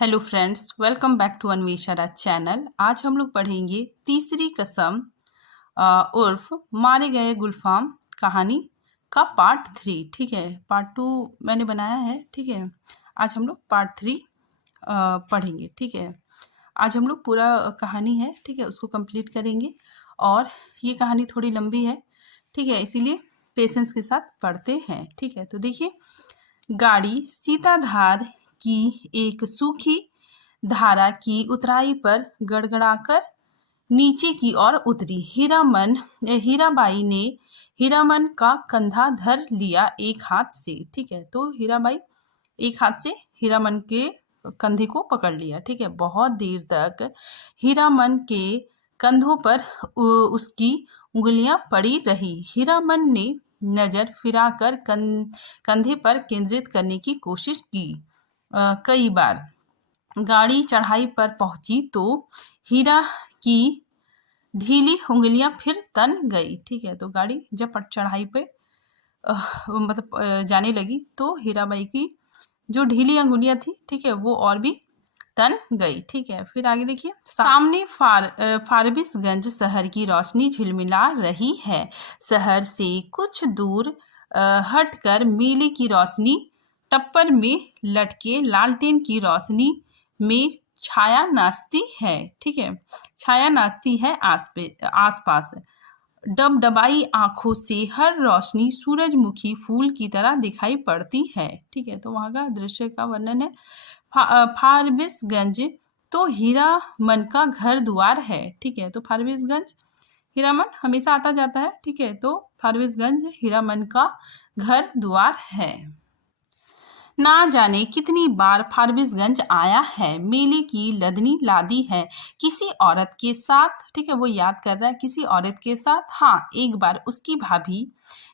Hello friends, welcome back to Anvesha channel. आज हम लोग पढ़ेंगे तीसरी कसम उर्फ मारे गए गुलफाम कहानी का पार्ट 3। ठीक है, पार्ट 2 मैंने बनाया है। ठीक है, आज हम लोग पार्ट 3 पढ़ेंगे। ठीक है, आज हम लोग पूरा कहानी है, ठीक है, उसको कंप्लीट करेंगे। और ये कहानी थोड़ी लंबी है, ठीक है, इसीलिए पेशेंस के साथ पढ़ते हैं। ठीक है, तो देखिए, गाड़ी सीताधार की एक सूखी धारा की उतराई पर गड़गड़ाकर नीचे की ओर उतरी। हीराबाई ने हीरामन का कंधा धर लिया एक हाथ से। ठीक है, तो हीराबाई एक हाथ से हीरामन के कंधे को पकड़ लिया। ठीक है, बहुत देर तक हीरामन के कंधों पर उसकी उंगलियां पड़ी रही। हीरामन ने नजर फिराकर कंधे पर केंद्रित करने की कोशिश की। कई बार गाड़ी चढ़ाई पर पहुंची तो हीरा की ढीली उंगलियां फिर तन गई। ठीक है, तो गाड़ी जब चढ़ाई पे जाने लगी तो हीराबाई की जो ढीली अंगुलियां थी, ठीक है, वो और भी तन गई। ठीक है, फिर आगे देखिए, सामने फारबिसगंज शहर की रोशनी झिलमिला रही है। शहर से कुछ दूर हटकर मेले की रोशनी टप्पर में लटके लालटेन की रोशनी में छाया नाचती है। ठीक है, छाया नाचती है आसपास। डबडबाई आंखों से हर रोशनी सूरजमुखी फूल की तरह दिखाई पड़ती है। ठीक है, तो वहां का दृश्य का वर्णन है। फारबिसगंज तो हीरामन का घर द्वार है। ठीक है, तो फारबिसगंज हीरामन हमेशा आता जाता है। ठीक है, तो फारबिसगंज हीरामन का घर द्वार है। ना जाने कितनी बार फारबिसगंज आया है, मेले की लदनी लादी है किसी औरत के साथ। ठीक है, वो याद कर रहा है किसी औरत के साथ। हाँ, एक बार उसकी भाभी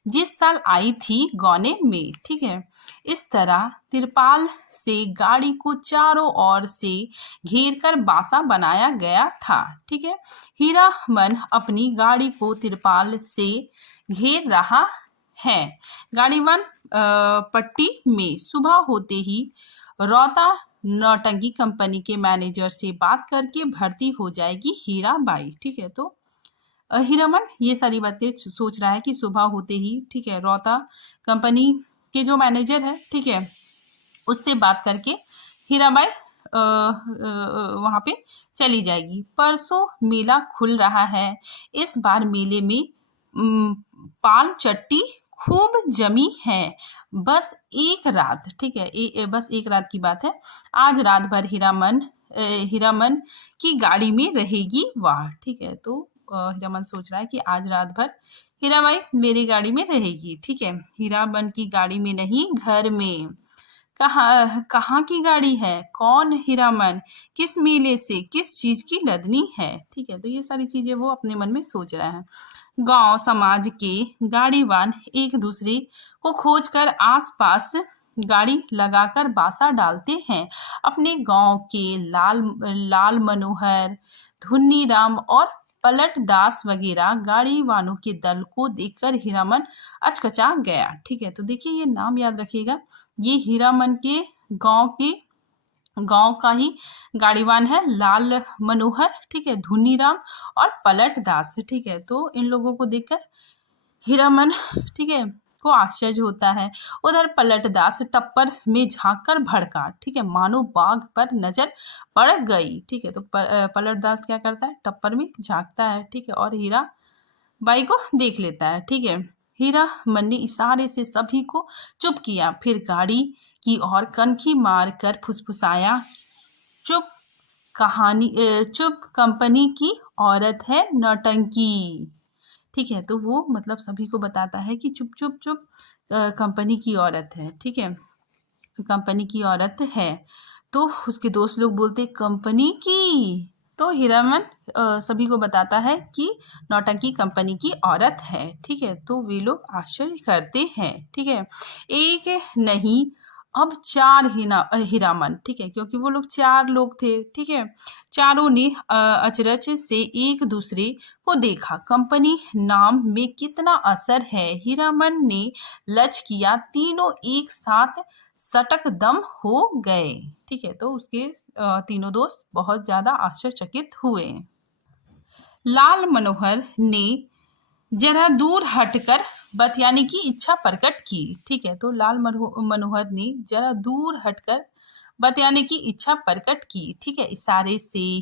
जिस साल आई थी गौने में। ठीक है, इस तरह तिरपाल से गाड़ी को चारों ओर से घेर कर बासा बनाया गया था। ठीक है, हीरामन अपनी गाड़ी को तिरपाल से घेर रहा है। गाड़ीवान पट्टी में सुबह होते ही रौता नौटंकी कंपनी के मैनेजर से बात करके भर्ती हो जाएगी हीराबाई। ठीक है, तो हीरामन ये सारी बातें सोच रहा है कि सुबह होते ही, ठीक है, रौता कंपनी के जो मैनेजर है, ठीक है, उससे बात करके हीराबाई वहां पे चली जाएगी। परसों मेला खुल रहा है। इस बार मेले में पान चट्टी खूब जमी है। बस एक रात, ठीक है, बस एक रात की बात है। आज रात भर हीरामन की गाड़ी में रहेगी वाह। ठीक है, तो हीरामन सोच रहा है कि आज रात भर हीराबाई मेरी गाड़ी में रहेगी। ठीक है, हीरामन की गाड़ी में नहीं, घर में। कहाँ की गाड़ी है, कौन हीरामन, किस मेले से, किस चीज की लदनी है। ठीक है, तो ये सारी चीजें वो अपने मन में सोच रहा है। गांव समाज के गाड़ीवान एक दूसरे को खोजकर आसपास गाड़ी लगाकर बासा डालते हैं। अपने गांव के लाल मनोहर, धुन्नी राम और पलट दास वगैरह गाड़ी वालों के दल को देखकर हीरामन अचकचा गया। ठीक है, तो देखिए, ये नाम याद रखिएगा, ये हीरामन के गांव का ही गाड़ीवान है लाल मनोहर, ठीक है, धुनीराम और पलट दास। ठीक है, तो इन लोगों को देखकर हीरामन, ठीक है, को आश्चर्य होता है। उधर पलट दास टप्पर में झांककर भड़का। ठीक है, मानो बाघ पर नजर पड़ गई। ठीक है, तो पलट दास क्या करता है, टप्पर में झांकता है। ठीक है, और हीरा बाई को देख लेता है। ठीक है, हीरामन ने इशारे से सभी को चुप किया, फिर गाड़ी की ओर कनखी मार कर फुसफुसाया, चुप चुप, कंपनी की औरत है नौटंकी। ठीक है, तो वो मतलब सभी को बताता है कि चुप चुप चुप, कंपनी की औरत है। ठीक है, कंपनी की औरत है। तो उसके दोस्त लोग बोलते कंपनी की, तो हीरामन सभी को बताता है कि नौटंकी कंपनी की औरत है। ठीक है, तो वे लोग आश्चर्य करते हैं। ठीक है, एक नहीं, अब चार हीरामन, ठीक है, क्योंकि वो लोग चार लोग थे। ठीक है, चारों ने अचरज से एक दूसरे को देखा। कंपनी नाम में कितना असर है, हीरामन ने लच किया। तीनों एक साथ सटक दम हो गए। ठीक है, तो उसके तीनों दोस्त बहुत ज्यादा आश्चर्यचकित हुए। लाल मनोहर ने जरा दूर हटकर बतियाने की इच्छा प्रकट की। ठीक है, तो लाल मनोहर ने जरा दूर हटकर बतियाने की इच्छा प्रकट की। ठीक है, इशारे से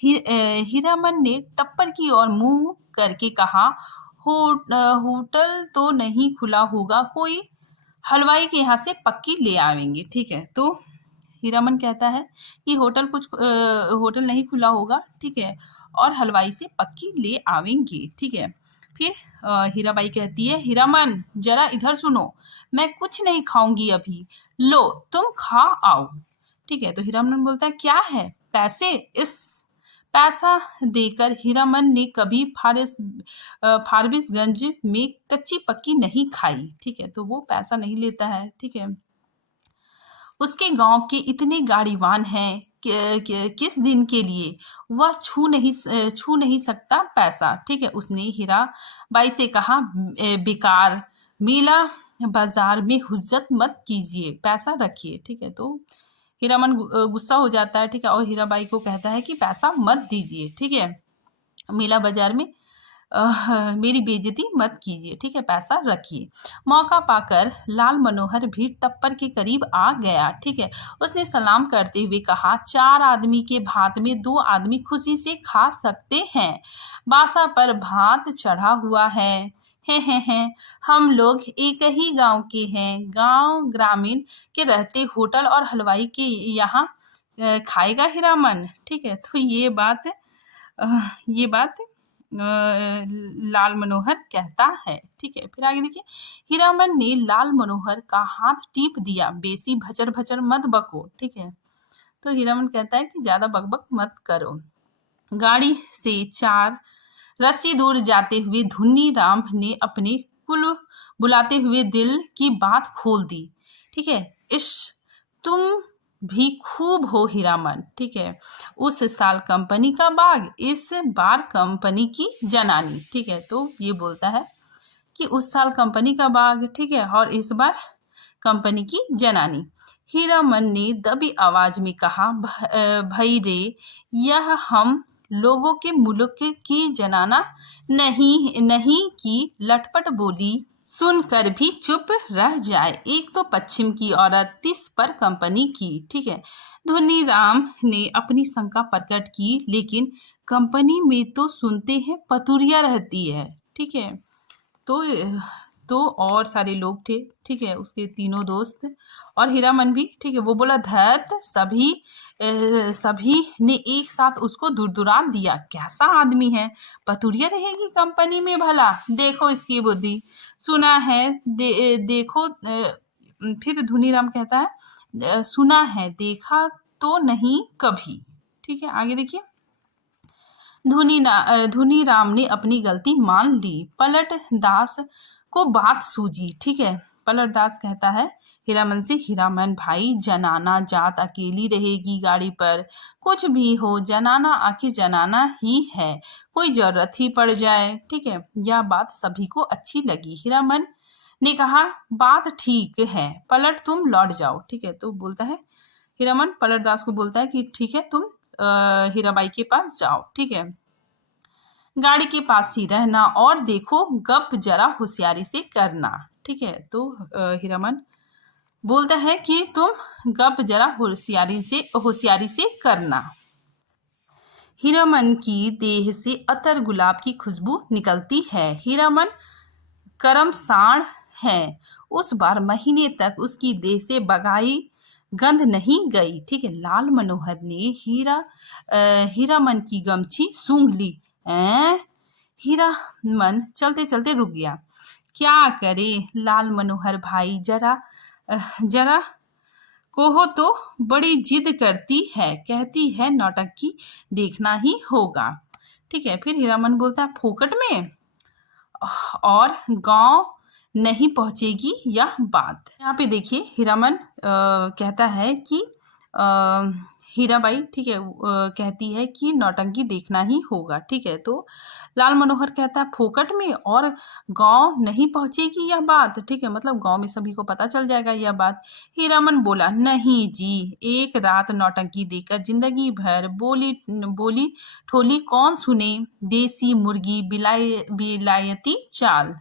हीरामन ने टप्पर की ओर मुंह करके कहा, होटल तो नहीं खुला होगा, कोई हलवाई के यहाँ से पक्की ले आवेंगे। ठीक है, तो हीरामन कहता है कि होटल नहीं खुला होगा, ठीक है, और हलवाई से पक्की ले आवेंगे। ठीक है, फिर हीराबाई कहती है, हीरामन जरा इधर सुनो, मैं कुछ नहीं खाऊंगी अभी, लो तुम खा आओ। ठीक है, तो हीरामन बोलता है, क्या है? पैसे? इस पैसा देकर हीरामन ने कभी फारबिसगंज में कच्ची पक्की नहीं खाई। ठीक है, तो वो पैसा नहीं लेता है। ठीक है, उसके गांव के इतने गाड़ीवान हैं किस दिन के लिए वह छू नहीं सकता पैसा। ठीक है, उसने हीराबाई से कहा, बेकार मेला बाजार में हुज्जत मत कीजिए, पैसा रखिए। ठीक है, तो हीरामन गुस्सा हो जाता है। ठीक है, और हीराबाई को कहता है कि पैसा मत दीजिए। ठीक है, मेला बाजार में मेरी बेइज्जती मत कीजिए। ठीक है, पैसा रखिए। मौका पाकर लाल मनोहर भी टप्पर के करीब आ गया। ठीक है, उसने सलाम करते हुए कहा, 4 आदमी के भात में 2 आदमी खुशी से खा सकते हैं, बासा पर भात चढ़ा हुआ है। हम लोग एक ही गांव के हैं, गांव ग्रामीण के रहते होटल और हलवाई के यहाँ खाएगा हीरामन। ठीक है, तो ये बात लाल मनोहर कहता है। ठीक है, फिर आगे देखिए, हीरामन ने लाल मनोहर का हाथ टीप दिया, बेसी भचर भचर मत बको। ठीक है, तो हीरामन कहता है कि ज्यादा बकबक मत करो। गाड़ी से 4 रस्सी दूर जाते हुए धुन्नी राम ने अपने कुल बुलाते हुए दिल की बात खोल दी। ठीक है, तुम भी खूब हो हीरामन। ठीक है, उस साल कंपनी का बाग, इस बार कंपनी की जनानी। ठीक है, तो ये बोलता है कि उस साल कंपनी का बाग, ठीक है, और इस बार कंपनी की जनानी। हीरामन ने दबी आवाज में कहा, भाई रे, यह हम लोगों के मुल्क की जनाना नहीं की लटपट बोली सुनकर भी चुप रह जाए। एक तो पश्चिम की औरत, 30 पर कंपनी की। ठीक है, धुनी राम ने अपनी शंका प्रकट की, लेकिन कंपनी में तो सुनते हैं पतुरिया रहती है। ठीक है, तो और सारे लोग थे। ठीक है, उसके तीनों दोस्त और हीरामन भी। ठीक है, वो बोला, धत सभी ने एक साथ उसको दुरदुरा दिया, कैसा आदमी है, पतुरिया रहेगी कंपनी में भला, देखो इसकी बुद्धि, सुना है देखो। फिर धुनीराम कहता है, सुना है देखा तो नहीं कभी। ठीक है, आगे देखिए, धुनी राम ने अपनी गलती मान ली। पलट दास को बात सूझी। ठीक है, पलट दास कहता है हीरामन से, हीरामन भाई, जनाना जात अकेली रहेगी गाड़ी पर, कुछ भी हो जनाना आखिर जनाना ही है, कोई जरूरत ही पड़ जाए। ठीक है, यह बात सभी को अच्छी लगी। हीरामन ने कहा, बात ठीक है, पलट तुम लौट जाओ। ठीक है, तो बोलता है हीरामन पलट दास को बोलता है कि ठीक है, तुम हीराबाई के पास जाओ। ठीक है, गाड़ी के पास ही रहना और देखो गप जरा होशियारी से करना। ठीक है, तो हीरामन बोलता है कि तुम गप जरा होशियारी से करना। हीरामन की देह से अतर गुलाब की खुशबू निकलती है। हीरामन कर्मसाण है, उस बार महीने तक उसकी देह से बगाई गंध नहीं गई। ठीक है, लाल मनोहर ने हीरामन की गमछी सूंघ ली। हीरामन चलते चलते रुक गया। क्या करे लाल मनोहर भाई, जरा कोहो तो बड़ी जिद करती है, कहती है नौटंकी देखना ही होगा। ठीक है, फिर हीरामन बोलता है, फोकट में और गांव नहीं पहुंचेगी यह बात। यहाँ पे देखिए, हीरामन कहता है कि हीराबाई ठीक है कहती है कि नौटंकी देखना ही होगा। ठीक है, तो लाल मनोहर कहता है फोकट में, और गांव नहीं पहुंचेगी यह बात। ठीक है, मतलब गांव में सभी को पता चल जाएगा यह बात। हीरामन बोला नहीं जी, एक रात नौटंकी देकर जिंदगी भर बोली बोली ठोली कौन सुने, देसी मुर्गी बिलायती चाल।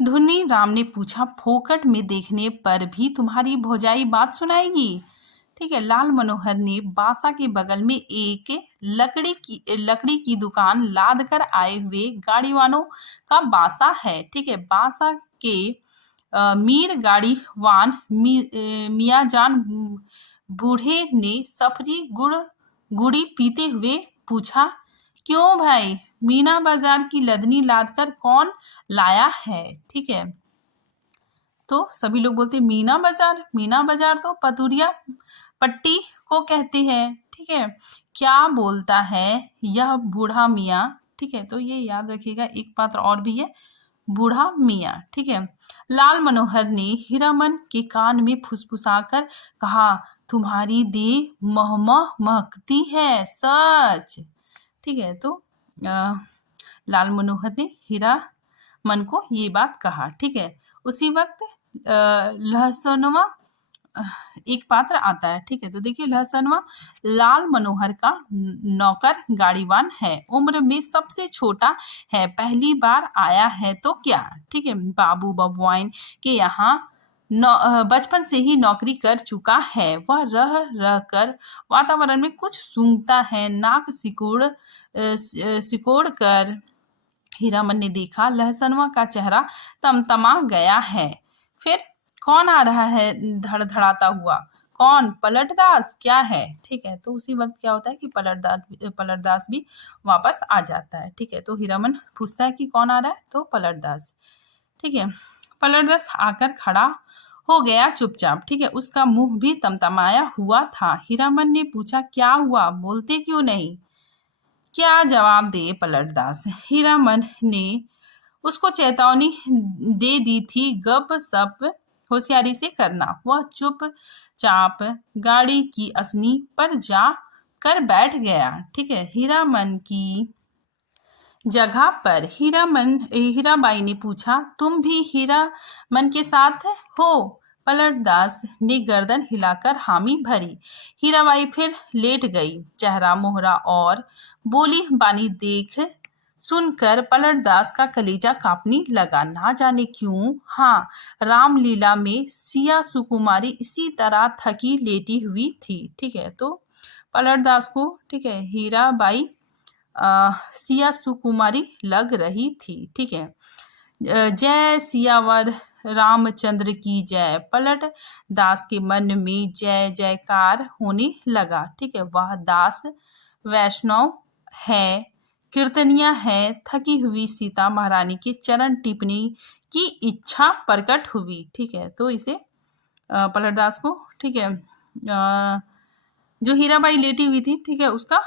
धुन्नी राम ने पूछा फोकट में देखने पर भी तुम्हारी भौजाई बात सुनाएगी। ठीक है, लाल मनोहर ने बासा के बगल में एक लकड़ी की दुकान लाद कर आए हुए गाड़ीवानों का बासा है। ठीक है, बासा के मीर गाड़ीवान मियाजान बूढ़े ने सफरी गुड़ी पीते हुए पूछा क्यों भाई, मीना बाजार की लदनी लाद कर कौन लाया है। ठीक है, तो सभी लोग बोलते मीना बाजार तो पतुरिया पट्टी को कहते हैं। ठीक है, क्या बोलता है यह बूढ़ा मियाँ। ठीक है, तो ये याद रखिएगा, एक पात्र और भी है बूढ़ा मियाँ। ठीक है, लाल मनोहर ने हीरामन के कान में फुसफुसाकर कहा तुम्हारी देह महकती है सच। ठीक है, तो लाल मनोहर ने हीरामन को ये बात कहा। ठीक है, उसी वक्त लहसनवा एक पात्र आता है। ठीक है, तो देखिए लहसनवा लाल मनोहर का नौकर गाड़ीवान है, उम्र में सबसे छोटा है, पहली बार आया है तो क्या। ठीक है, बाबू बबुआइन के यहाँ बचपन से ही नौकरी कर चुका है, वह रह कर वातावरण में कुछ सूंघता है, नाक सिकोड़ कर। हीरामन ने देखा लहसनवा का चेहरा तमतमा गया है। फिर कौन आ रहा है धड़धड़ाता हुआ, कौन, पलटदास क्या है। ठीक है, तो उसी वक्त क्या होता है कि पलटदास भी वापस आ जाता है। ठीक है, तो हीरामन पूछता है कि कौन आ रहा है, तो पलटदास। ठीक है, पलटदास आकर खड़ा हो गया चुपचाप। ठीक है, उसका मुंह भी तमतमाया हुआ था। हीरामन ने पूछा क्या हुआ, बोलते क्यों नहीं। क्या जवाब दे पलटदास। हीरामन ने उसको चेतावनी दे दी थी, गप सप होशियारी से करना। वह चुपचाप गाड़ी की असनी पर जा कर बैठ गया। ठीक है, हीरामन की जगह पर हीराबाई ने पूछा तुम भी हीरामन के साथ हो। पलटदास ने गर्दन हिलाकर हामी भरी। हीराबाई फिर लेट गई। चेहरा मोहरा और बोली बानी देख सुनकर पलटदास का कलेजा कांपने लगा। ना जाने क्यों, हाँ, रामलीला में सिया सुकुमारी इसी तरह थकी लेटी हुई थी। ठीक है, तो पलटदास को ठीक है हीराबाई सिया सुकुमारी लग रही थी। ठीक है, जय सियावर रामचंद्र की जय। पलट दास के मन में जय जयकार होने लगा। ठीक है, वह दास वैष्णव है, कीर्तनिया है। थकी हुई सीता महारानी के चरण टिपने की इच्छा प्रकट हुई। ठीक है, तो इसे पलटदास को ठीक है जो हीराबाई लेटी हुई थी, ठीक है, उसका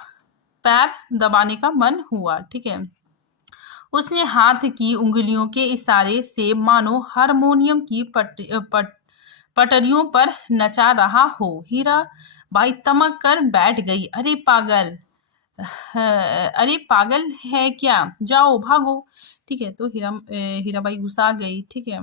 पैर दबाने का मन हुआ। ठीक है, उसने हाथ की उंगलियों के इशारे से मानो हारमोनियम की पटरियों पर नचा रहा हो। हीराबाई तमक कर बैठ गई। अरे पागल है क्या, जाओ भागो। ठीक है, तो हीराबाई गुस्सा गई। ठीक है,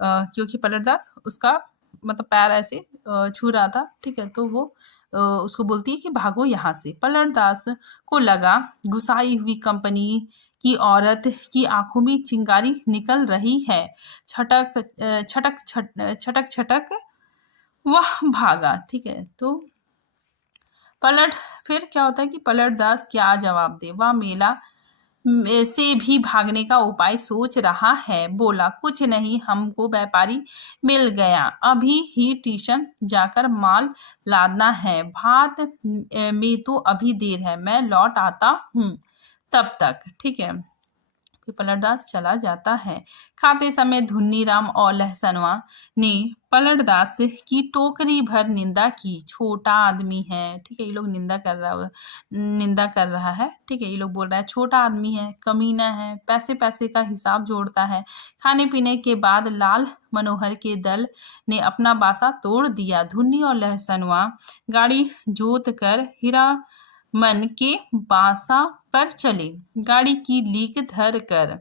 क्योंकि पलटदास उसका मतलब पैर ऐसे छू रहा था। ठीक है, तो वो उसको बोलती है कि भागो यहाँ से। पलटदास को लगा गुस्साई हुई कंपनी की औरत की आंखों में चिंगारी निकल रही है। छटक छटक वह भागा। ठीक है, तो फिर क्या होता है कि पलटदास क्या जवाब दे। वह मेला से भी भागने का उपाय सोच रहा है। बोला कुछ नहीं, हमको व्यापारी मिल गया, अभी ही स्टेशन जाकर माल लादना है। भात में तो अभी देर है, मैं लौट आता हूँ तब तक। ठीक है, फिर पलटदास चला जाता है। खाते समय धुन्नीराम और लहसनवा ने पलटदास की टोकरी भर निंदा की। छोटा आदमी है, ठीक है, ये लोग निंदा कर रहा है, ठीक है, ये लोग बोल रहा है छोटा आदमी है, कमीना है, पैसे पैसे का हिसाब जोड़ता है। खाने पीने के बाद लाल मनोहर के दल ने अपना बासा तोड़ दिया। धुन्नी और लहसनवा गाड़ी जोत कर हीरामन के बासा पर चले। गाड़ी की लीक धर कर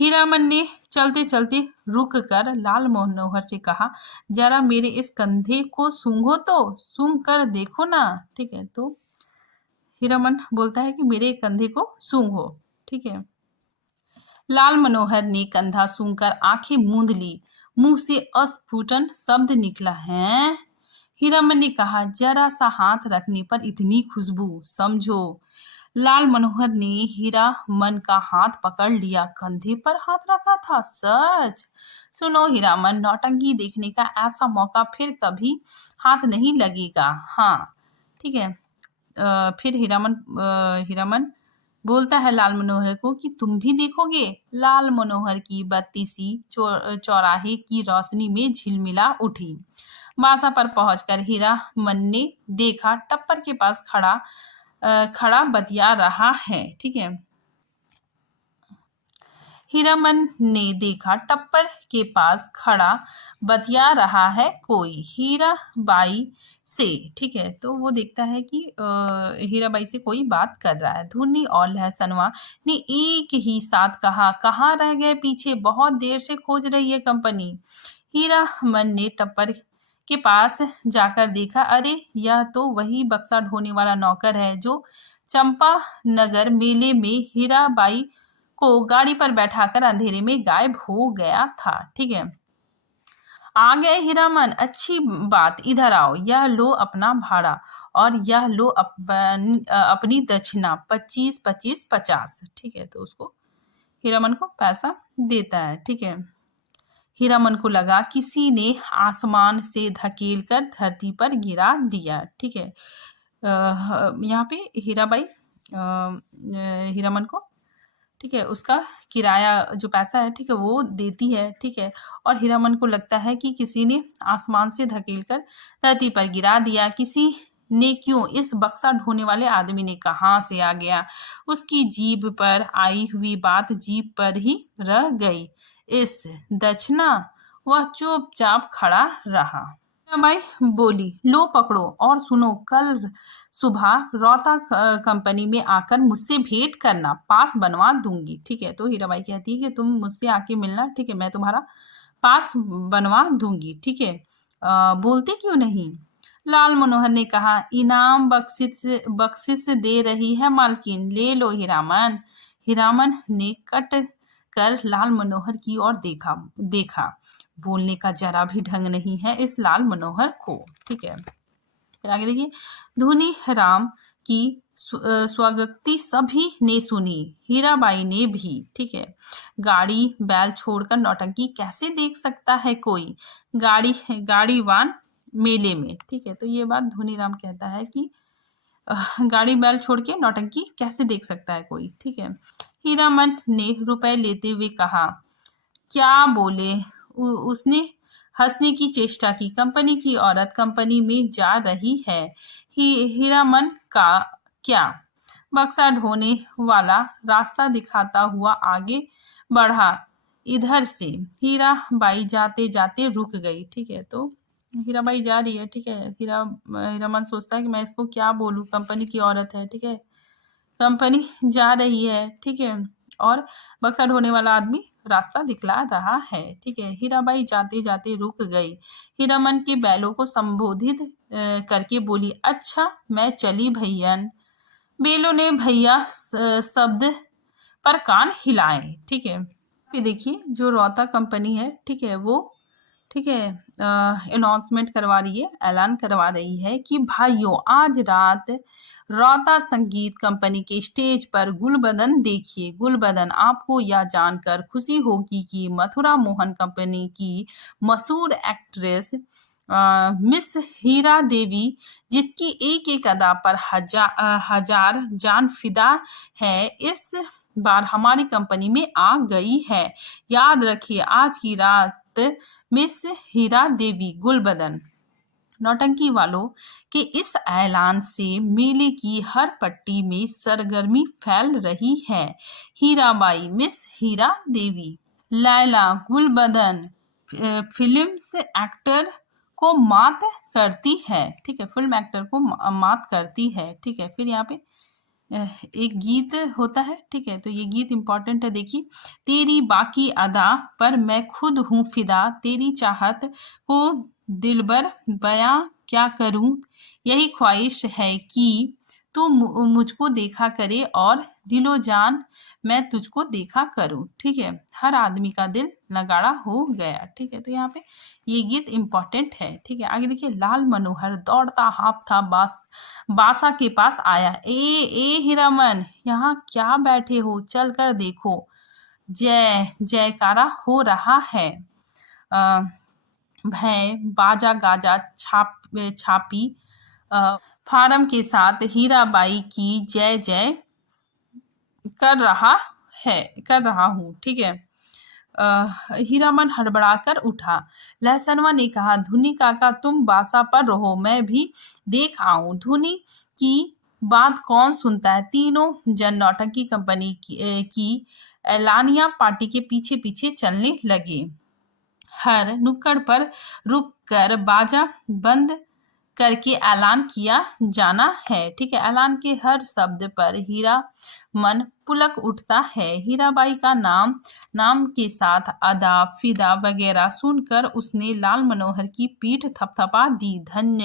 हीरामन ने चलते चलते रुक कर लाल मनोहर से कहा, जरा मेरे इस कंधे को सूंघो तो, सूंघ कर देखो ना। ठीक है, तो हीरामन बोलता है कि मेरे कंधे को सूंघो। ठीक है, लाल मनोहर ने कंधा सूंघकर आंखें मूंद ली। मुंह से अस्फुटन शब्द निकला। है हीरामन ने कहा, जरा सा हाथ रखने पर इतनी खुशबू, समझो। लाल मनोहर ने हीरामन का हाथ पकड़ लिया। कंधे पर हाथ रखा था? सच? सुनो हीरामन, नौटंकी देखने का ऐसा मौका फिर कभी हाथ नहीं लगेगा। हाँ, ठीक है। फिर हीरामन बोलता है लाल मनोहर को कि तुम भी देखोगे। लाल मनोहर की बत्ती सी चौराहे की रोशनी में झिलमिला उठी। बासा पर पहुंचकर हीरामन ने देखा टप्पर के पास खड़ा बतिया रहा है। ठीक है, हीरामन ने देखा टप्पर के पास खड़ा बतिया रहा है कोई हीराबाई से। ठीक है, तो वो देखता है कि हीराबाई से कोई बात कर रहा है। धुन्नी और लहसनवा ने एक ही साथ कहा, कहाँ रह गए पीछे, बहुत देर से खोज रही है कंपनी। हीरामन ने टप्पर के पास जाकर देखा, अरे यह तो वही बक्सा ढोने वाला नौकर है जो चंपा नगर मेले में हीराबाई को गाड़ी पर बैठाकर अंधेरे में गायब हो गया था। ठीक है, आ गए हीरामन, अच्छी बात, इधर आओ, यह लो अपना भाड़ा और यह लो अपनी दक्षिणा, 25-25-50। ठीक है, तो उसको हीरामन को पैसा देता है। ठीक है, हीरामन को लगा किसी ने आसमान से धकेल कर धरती पर गिरा दिया। ठीक है, यहाँ पे हीराबाई हीरामन को, ठीक है, उसका किराया जो पैसा है, ठीक है, वो देती है। ठीक है, और हीरामन को लगता है कि किसी ने आसमान से धकेल कर धरती पर गिरा दिया। किसी ने क्यों? इस बक्सा ढोने वाले आदमी ने कहाँ से आ गया? उसकी जीभ पर आई हुई बात जीभ पर ही रह गई। इस दक्षिणा? वह चुपचाप खड़ा रहा। हीराबाई बोली, लो पकड़ो और सुनो, कल सुबह रौता कंपनी में आकर मुझसे भेंट करना, पास बनवा दूंगी। ठीक है, तो हीराबाई कहती है कि तुम मुझसे आके मिलना, ठीक है, मैं तुम्हारा पास बनवा दूंगी। ठीक है, बोलते क्यों नहीं? लाल मनोहर ने कहा, इनाम बख्शिश दे रही है मालकिन, ले लो हीरामन। हीरामन ने कट कर लाल मनोहर की ओर देखा। बोलने का जरा भी ढंग नहीं है इस लाल मनोहर को। ठीक है, फिर आगे देखिए, धुनी राम की स्वागती सभी ने सुनी, हीराबाई ने भी। ठीक है, गाड़ी बैल छोड़कर नौटंकी कैसे देख सकता है कोई, गाड़ीवान मेले में। ठीक है, तो ये बात धुनी राम कहता है कि गाड़ी बैल छोड़ के नौटंकी कैसे देख सकता है कोई। ठीक है, हीरामन ने रुपए लेते हुए कहा, क्या बोले? उसने हंसने की चेष्टा की। कंपनी की औरत कंपनी में जा रही है। हीरामन का क्या? बक्सा ढोने वाला रास्ता दिखाता हुआ आगे बढ़ा। इधर से हीराबाई जाते जाते रुक गई। ठीक है, तो हीराबाई जा रही है। ठीक है, हीरामन सोचता है कि मैं इसको क्या बोलूं, कंपनी की औरत है। ठीक है, कंपनी जा रही है। ठीक है, और बक्सा ढोने वाला आदमी रास्ता दिखला रहा है। ठीक है, हीराबाई जाते जाते रुक गई। हीरामन के बैलों को संबोधित करके बोली, अच्छा मैं चली भैयन। बैलों ने भैया शब्द पर कान हिलाए। ठीक है, फिर देखिए जो रौता कंपनी है, ठीक है, वो, ठीक है, अनाउंसमेंट करवा रही है, ऐलान करवा रही है कि भाइयों, आज रात रौता संगीत कंपनी के स्टेज पर गुलबदन देखिए। गुलबदन, आपको यह जानकर खुशी होगी कि मथुरा मोहन कंपनी की मशहूर एक्ट्रेस मिस हीरा देवी, जिसकी एक एक अदा पर हजार जान फिदा है, इस बार हमारी कंपनी में आ गई है। याद रखिए आज की रात मिस हीरा देवी गुलबदन। नौटंकी वालों के इस ऐलान से मेले की हर पट्टी में सरगर्मी फैल रही है। हीराबाई मिस हीरा देवी लैला गुलबदन फिल्म्स एक्टर को मात करती है। ठीक है, फिल्म एक्टर को मात करती है। ठीक है, फिर यहाँ पे एक गीत होता है। ठीक है, तो ये गीत इंपॉर्टेंट है, देखिए। तेरी बाकी अदा पर मैं खुद हूँ फिदा, तेरी चाहत को दिलबर बयां क्या करूं, यही ख्वाहिश है कि तू मुझको देखा करे और दिलो जान मैं तुझको देखा करूं। ठीक है, हर आदमी का दिल नगाड़ा हो गया। ठीक है, तो यहाँ पे ये गीत इंपॉर्टेंट है। ठीक है, आगे देखिए। लाल मनोहर दौड़ता हाफता बासा के पास आया। ए हीरामन, यहाँ क्या बैठे हो, चल कर देखो, जय जयकारा हो रहा है। भय बाजा गाजा छापी फार्म के साथ हीराबाई की जय जय कर रहा हूँ। ठीक है, हीरामन हड़बड़ाकर उठा। लहसनवा ने कहा, धुनी काका तुम बासा पर रहो, मैं भी देख आऊं। धुनी की बात कौन सुनता है। तीनों जन नौटंकी कंपनी की एलानिया पार्टी के पीछे पीछे चलने लगे। हर नुक्कड़ पर रुक कर बाजा बंद करके ऐलान किया जाना है। ठीक है, ऐलान के हर शब्द पर हीरा मन पुलक उठता है। हीराबाई का नाम के साथ अदा फिदा वगैरह सुनकर उसने लाल मनोहर की पीठ थपथपा दी। धन्य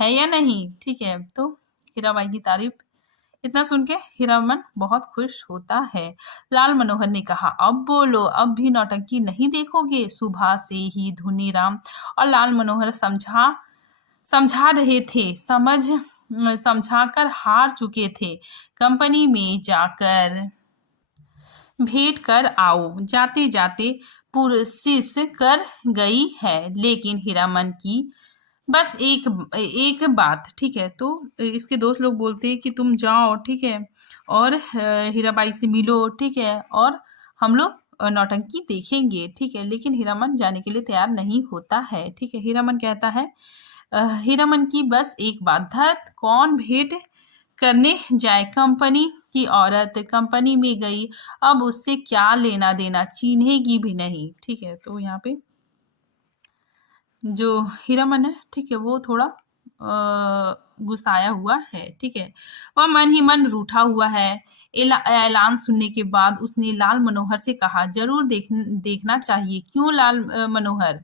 है या नहीं। ठीक है, तो हीराबाई की तारीफ इतना सुन के हीरामन बहुत खुश होता है। लाल मनोहर ने कहा, अब बोलो, अब भी नौटंकी नहीं देखोगे। सुबह से ही धुनीराम और लाल मनोहर समझा रहे थे, समझाकर हार चुके थे। कंपनी में जाकर भेंट कर आओ, जाते जाते पुरसिस कर गई है। लेकिन हीरामन की बस एक बात। ठीक है, तो इसके दोस्त लोग बोलते हैं कि तुम जाओ, ठीक है, और हीराबाई से मिलो, ठीक है, और हम लोग नौटंकी देखेंगे। ठीक है, लेकिन हीरामन जाने के लिए तैयार नहीं होता है। ठीक है, हीरामन कहता है, हीरामन की बस एक बात, धत कौन भेंट करने जाए, कंपनी की औरत कंपनी में गई, अब उससे क्या लेना देना, चिन्हेगी भी नहीं। ठीक है, तो यहाँ पे जो हीरामन है, ठीक है, वो थोड़ा गुस्साया हुआ है। ठीक है, वह मन ही मन रूठा हुआ है। ऐलान सुनने के बाद उसने लाल मनोहर से कहा, जरूर देखना चाहिए। क्यों लाल मनोहर।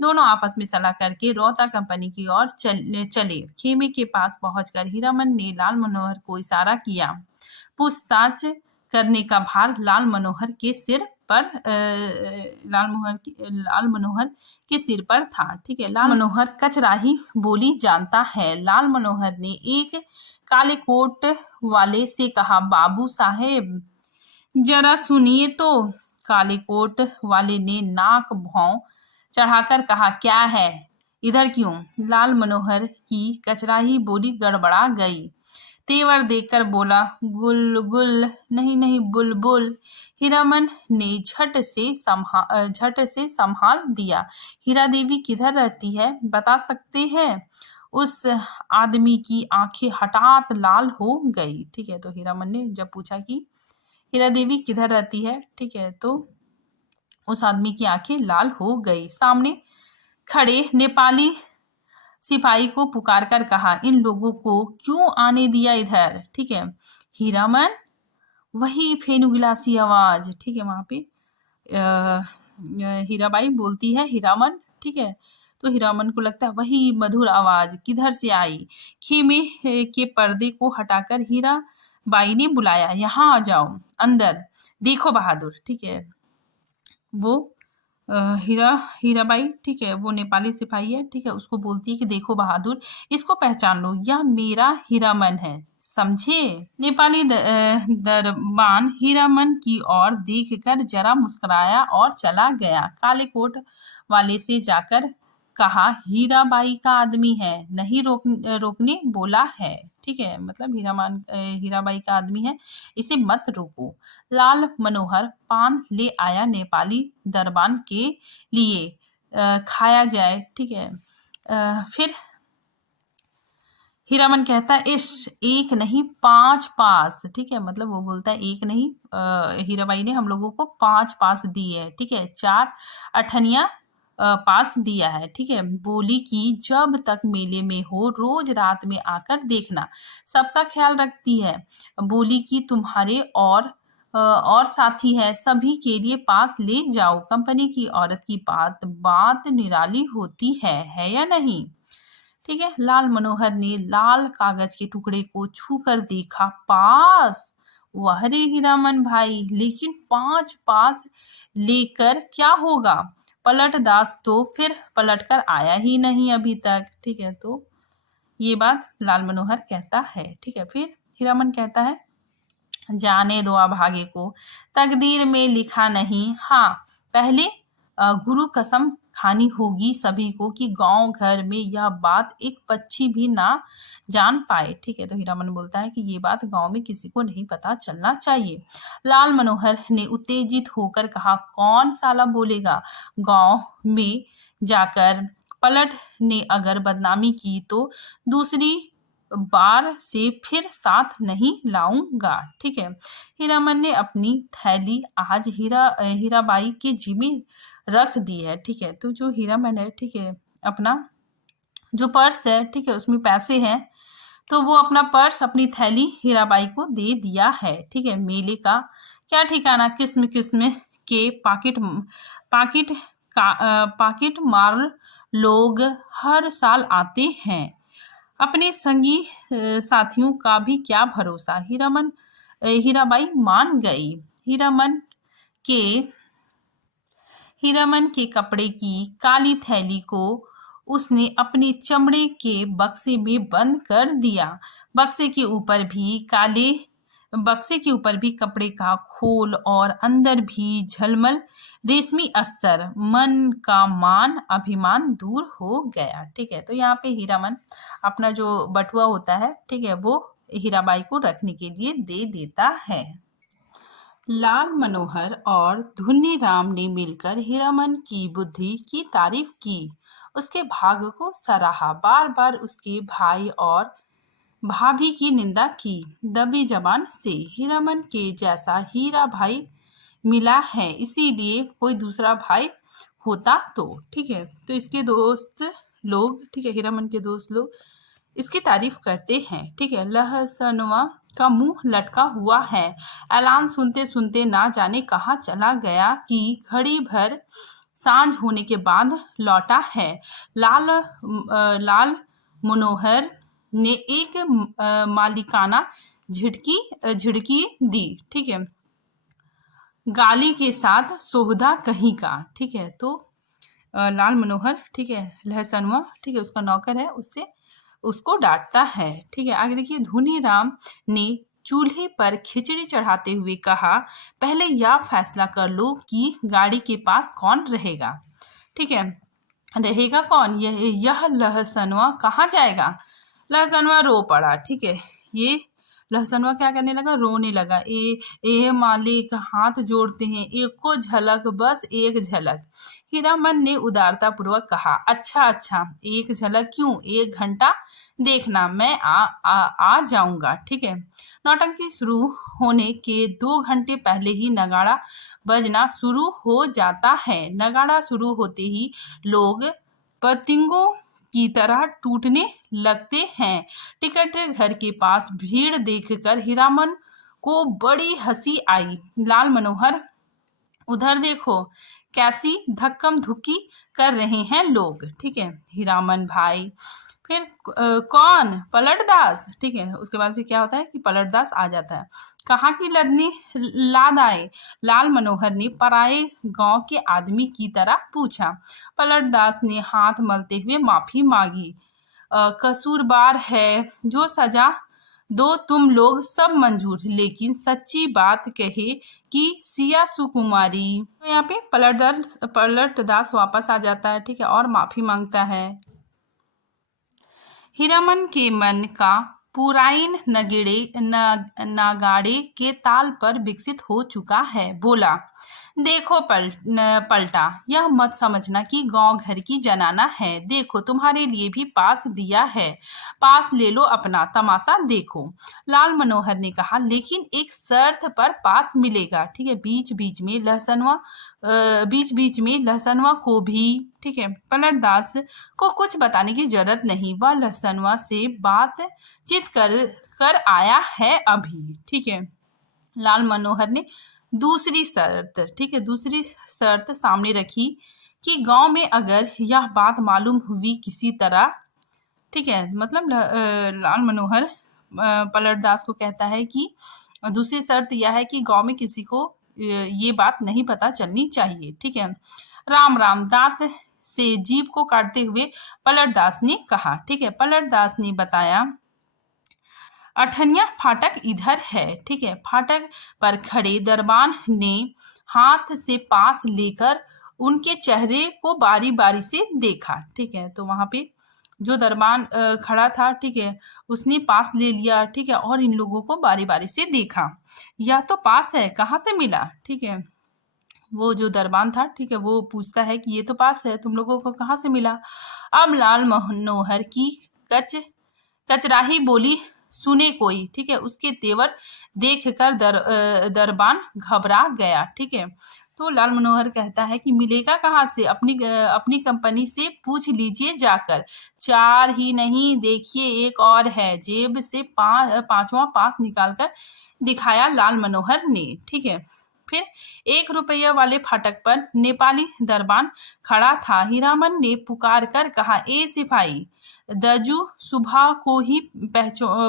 दोनों आपस में सलाह करके रोहता कंपनी की ओर चले। खेमे के पास पहुंचकर हीरामन ने लाल मनोहर को इशारा किया। पूछताछ करने का भार लाल मनोहर के सिर पर था। ठीक है, लाल मनोहर कचराही बोली जानता है। लाल मनोहर ने एक काले कोट वाले से कहा, बाबू साहेब जरा सुनिए तो। काले कोट वाले ने नाक भौं चढ़ाकर कहा, क्या है, इधर क्यों। लाल मनोहर की कचराही बोली गड़बड़ा गई। तेवर देखकर बोला, गुल नहीं बुलबुल। हीरामन ने झट से संभाल दिया। हीरा देवी किधर रहती है, बता सकते हैं। उस आदमी की आंखें हठात लाल हो गई। ठीक है, तो हीरामन ने जब पूछा कि हीरा देवी किधर रहती है, ठीक है, तो उस आदमी की आंखें लाल हो गई। सामने खड़े नेपाली सिपाही को पुकार कर कहा, इन लोगों को क्यों आने दिया इधर। ठीक है, हीरामन, वही फेनुगिलासी आवाज। ठीक है, वहां पे हीराबाई बोलती है, हीरामन। ठीक है, तो हीरामन को लगता है वही मधुर आवाज किधर से आई। खेमे के पर्दे को हटाकर हीराबाई ने बुलाया, यहाँ आ जाओ, अंदर देखो बहादुर। ठीक है, वो हीराबाई, ठीक है, वो नेपाली सिपाही है। ठीक है, उसको बोलती है कि देखो बहादुर, इसको पहचान लो, यह मेरा हीरामन है, समझे। नेपाली दरबान हीरामन की ओर देखकर जरा मुस्कुराया और चला गया। काले कोट वाले से जाकर कहा हीराबाई का आदमी है, नहीं रोकने बोला है। ठीक है, मतलब हीराबाई का आदमी है, इसे मत रोको। लाल मनोहर पान ले आया नेपाली दरबान के लिए, खाया जाए। ठीक है, फिर हीरामन कहता है इस एक नहीं 5 पास। ठीक है, मतलब वो बोलता है एक नहीं, हीराबाई ने हम लोगों को 5 पास दिए है। ठीक है, 4 अठनिया पास दिया है। ठीक है, बोली कि जब तक मेले में हो रोज रात में आकर देखना, सबका ख्याल रखती है। बोली कि तुम्हारे और साथी है, सभी के लिए पास ले जाओ। कंपनी की औरत की बात निराली होती है या नहीं। ठीक है, लाल मनोहर ने लाल कागज के टुकड़े को छूकर देखा, पास। वह रे हीरामन भाई, लेकिन 5 पास लेकर क्या होगा? पलट दास तो फिर पलट कर आया ही नहीं अभी तक। ठीक है, तो ये बात लाल मनोहर कहता है। ठीक है, फिर हीरामन कहता है जाने दो अभागे को, तकदीर में लिखा नहीं। हाँ, पहले गुरु कसम खानी होगी सभी को कि गांव घर में यह बात एक पक्षी भी ना जान पाए। ठीक है, तो हीरामन बोलता है कि ये बात गांव में किसी को नहीं पता चलना चाहिए। लाल मनोहर ने उत्तेजित होकर कहा, कौन साला बोलेगा? गांव में जाकर पलट ने अगर बदनामी की तो दूसरी बार से फिर साथ नहीं लाऊंगा। ठीक है, हीरामन ने अपनी थैली आज हीराबाई के जिम्मे रख दी है। ठीक है, तो जो हीरामन है, ठीक है, अपना जो पर्स है, ठीक है, उसमें पैसे हैं, तो वो अपना पर्स अपनी थैली हीराबाई को दे दिया है। ठीक है, मेले का क्या ठिकाना, किस्म किस्म के पाकिट मार लोग हर साल आते हैं। अपने संगी साथियों का भी क्या भरोसा। हीराबाई मान गई। हीरामन के कपड़े की काली थैली को उसने अपने चमड़े के बक्से में बंद कर दिया। बक्से के ऊपर भी कपड़े का खोल और अंदर भी झलमल रेशमी अस्तर। मन का मान अभिमान दूर हो गया। ठीक है, तो यहाँ पे हीरामन अपना जो बटुआ होता है, ठीक है, वो हीराबाई को रखने के लिए दे देता है। लाल मनोहर और धुन्नीराम ने मिलकर हीरामन की बुद्धि की तारीफ की, उसके भाग्य को सराहा, बार बार उसके भाई और भाभी की निंदा की। दबी जबान से हीरामन के जैसा हीरा भाई मिला है, इसीलिए कोई दूसरा भाई होता तो। ठीक है, तो इसके दोस्त लोग, ठीक है, हीरामन के दोस्त लोग इसकी तारीफ करते हैं। ठीक है, लहसनवा का मुंह लटका हुआ है, ऐलान सुनते सुनते ना जाने कहाँ चला गया कि घड़ी भर सांझ होने के बाद लौटा है। लाल मनोहर ने एक मालिकाना झिड़की दी। ठीक है, गाली के साथ सोहदा कहीं का। ठीक है, तो लाल मनोहर, ठीक है, लहसनवा, ठीक है, उसका नौकर है, उसको डांटता है। ठीक है, आगे देखिए, धुनीराम ने चूल्हे पर खिचड़ी चढ़ाते हुए कहा, पहले यह फैसला कर लो कि गाड़ी के पास कौन रहेगा। ठीक है, रहेगा कौन? यह लहसनवा कहाँ जाएगा? लहसनवा रो पड़ा। ठीक है, ये लहसनवा क्या करने लगा? रोने लगा। ए मालिक, हाथ जोड़ते हैं, एक को झलक, बस एक झलक। हीरामन ने उदारता पूर्वक कहा, अच्छा, एक झलक क्यों, 1 घंटा देखना, मैं आ जाऊंगा। ठीक है, नौटंकी शुरू होने के 2 घंटे पहले ही नगाड़ा बजना शुरू हो जाता है। नगाड़ा शुरू होते ही लोग पतंगों की तरह टूटने लगते हैं। टिकट घर के पास भीड़ देखकर हीरामन को बड़ी हंसी आई। लाल मनोहर, उधर देखो कैसी धक्कम धुक्की कर रहे हैं लोग। ठीक है, हीरामन भाई, फिर कौन? पलटदास। ठीक है, उसके बाद फिर क्या होता है कि पलटदास आ जाता है। कहाँ की लदनी लाद आए? लाल मनोहर ने पराए गांव के आदमी की तरह पूछा। पलटदास ने हाथ मलते हुए माफी मांगी। कसूरबार है, जो सजा दो तुम लोग सब मंजूर, लेकिन सच्ची बात कहे कि सिया सुकुमारी। तो यहाँ पे पलटदास वापस आ जाता है, ठीक है, और माफी मांगता है। हीरामन के मन का पुराइन नगाड़े के ताल पर विकसित हो चुका है। बोला, देखो पलटा, यह मत समझना कि गांव घर की जनाना है। देखो तुम्हारे लिए भी पास दिया है, पास ले लो, अपना तमाशा देखो। लाल मनोहर ने कहा, लेकिन एक शर्त पर पास मिलेगा, ठीक है। बीच बीच में लहसनवा को भी, ठीक है। पलटदास को कुछ बताने की जरूरत नहीं, वह लहसनवा से बातचीत कर आया है अभी, ठीक है। लाल मनोहर ने दूसरी शर्त, ठीक है, दूसरी शर्त सामने रखी कि गांव में अगर यह बात मालूम हुई किसी तरह, ठीक है, मतलब लाल मनोहर पलटदास को कहता है कि दूसरी शर्त यह है कि गांव में किसी को ये बात नहीं पता चलनी चाहिए, ठीक है। राम राम, दांत से जीभ को काटते हुए पलटदास ने कहा, ठीक है। पलटदास ने बताया, अठनिया फाटक इधर है, ठीक है। फाटक पर खड़े दरबान ने हाथ से पास लेकर उनके चेहरे को बारी बारी से देखा, ठीक है। तो वहां पे जो दरबान खड़ा था, ठीक है, उसने पास ले लिया, ठीक है, और इन लोगों को बारी बारी से देखा। यह तो पास है, कहाँ से मिला, ठीक है। वो जो दरबान था, ठीक है, वो पूछता है कि ये तो पास है, तुम लोगों को कहाँ से मिला। अब लाल मनोहर की कचराही बोली सुने कोई, ठीक है। उसके तेवर देखकर दरबान घबरा गया, ठीक है। तो लाल मनोहर कहता है कि मिलेगा कहाँ से, अपनी कंपनी से पूछ लीजिए जाकर। चार ही नहीं, देखिए एक और है। जेब से पांचवा पास निकालकर दिखाया लाल मनोहर ने, ठीक है। फिर 1 रुपया वाले फाटक पर नेपाली दरबान खड़ा था। हीरामन ने पुकार कर कहा, ए सिपाही, दजू सुबह को ही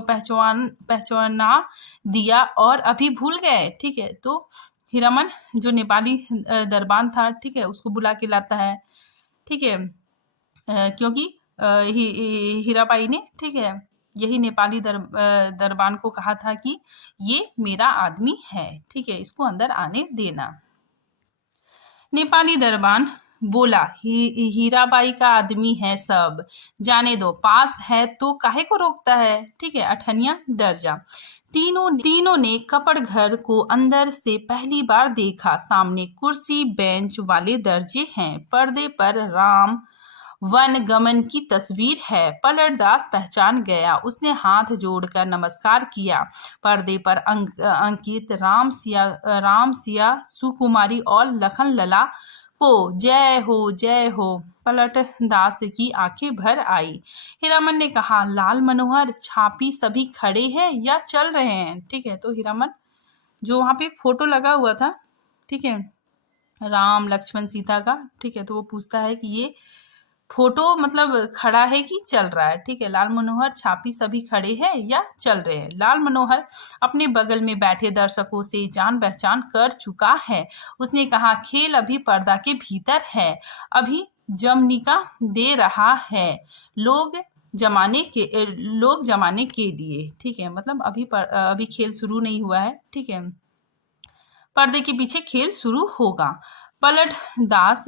पहचाना दिया और अभी भूल गए, ठीक है। तो हीरामन जो नेपाली दरबान था, ठीक है, उसको बुला के लाता है, ठीक है, क्योंकि हीराबाई ने, ठीक है, यही नेपाली दरबान को कहा था कि ये मेरा आदमी है, ठीक है, इसको अंदर आने देना। नेपाली दरबान बोला, हीराबाई का आदमी है सब, जाने दो, पास है तो काहे को रोकता है, ठीक है। अठनिया दर्जा। तीनों ने कपड़ घर को अंदर से पहली बार देखा। सामने कुर्सी बेंच वाले दर्जे हैं, पर्दे पर राम वनगमन की तस्वीर है। पलटदास पहचान गया, उसने हाथ जोड़कर नमस्कार किया। पर्दे पर अंकित राम सिया सुकुमारी और लखन लला को जय हो। पलटदास की आंखें भर आई। हीरामन ने कहा, लाल मनोहर, छापी सभी खड़े हैं या चल रहे हैं, ठीक है। तो हीरामन जो वहां पे फोटो लगा हुआ था, ठीक है, राम लक्ष्मण सीता का, ठीक है, तो वो पूछता है कि ये फोटो मतलब खड़ा है कि चल रहा है, ठीक है। लाल मनोहर, छापी सभी खड़े हैं या चल रहे हैं। लाल मनोहर अपने बगल में बैठे दर्शकों से जान पहचान कर चुका है। उसने कहा, खेल अभी पर्दा के भीतर है, अभी जमनिका दे रहा है लोग जमाने के लिए, ठीक है, मतलब अभी खेल शुरू नहीं हुआ है, ठीक है, पर्दे के पीछे खेल शुरू होगा। पलटदास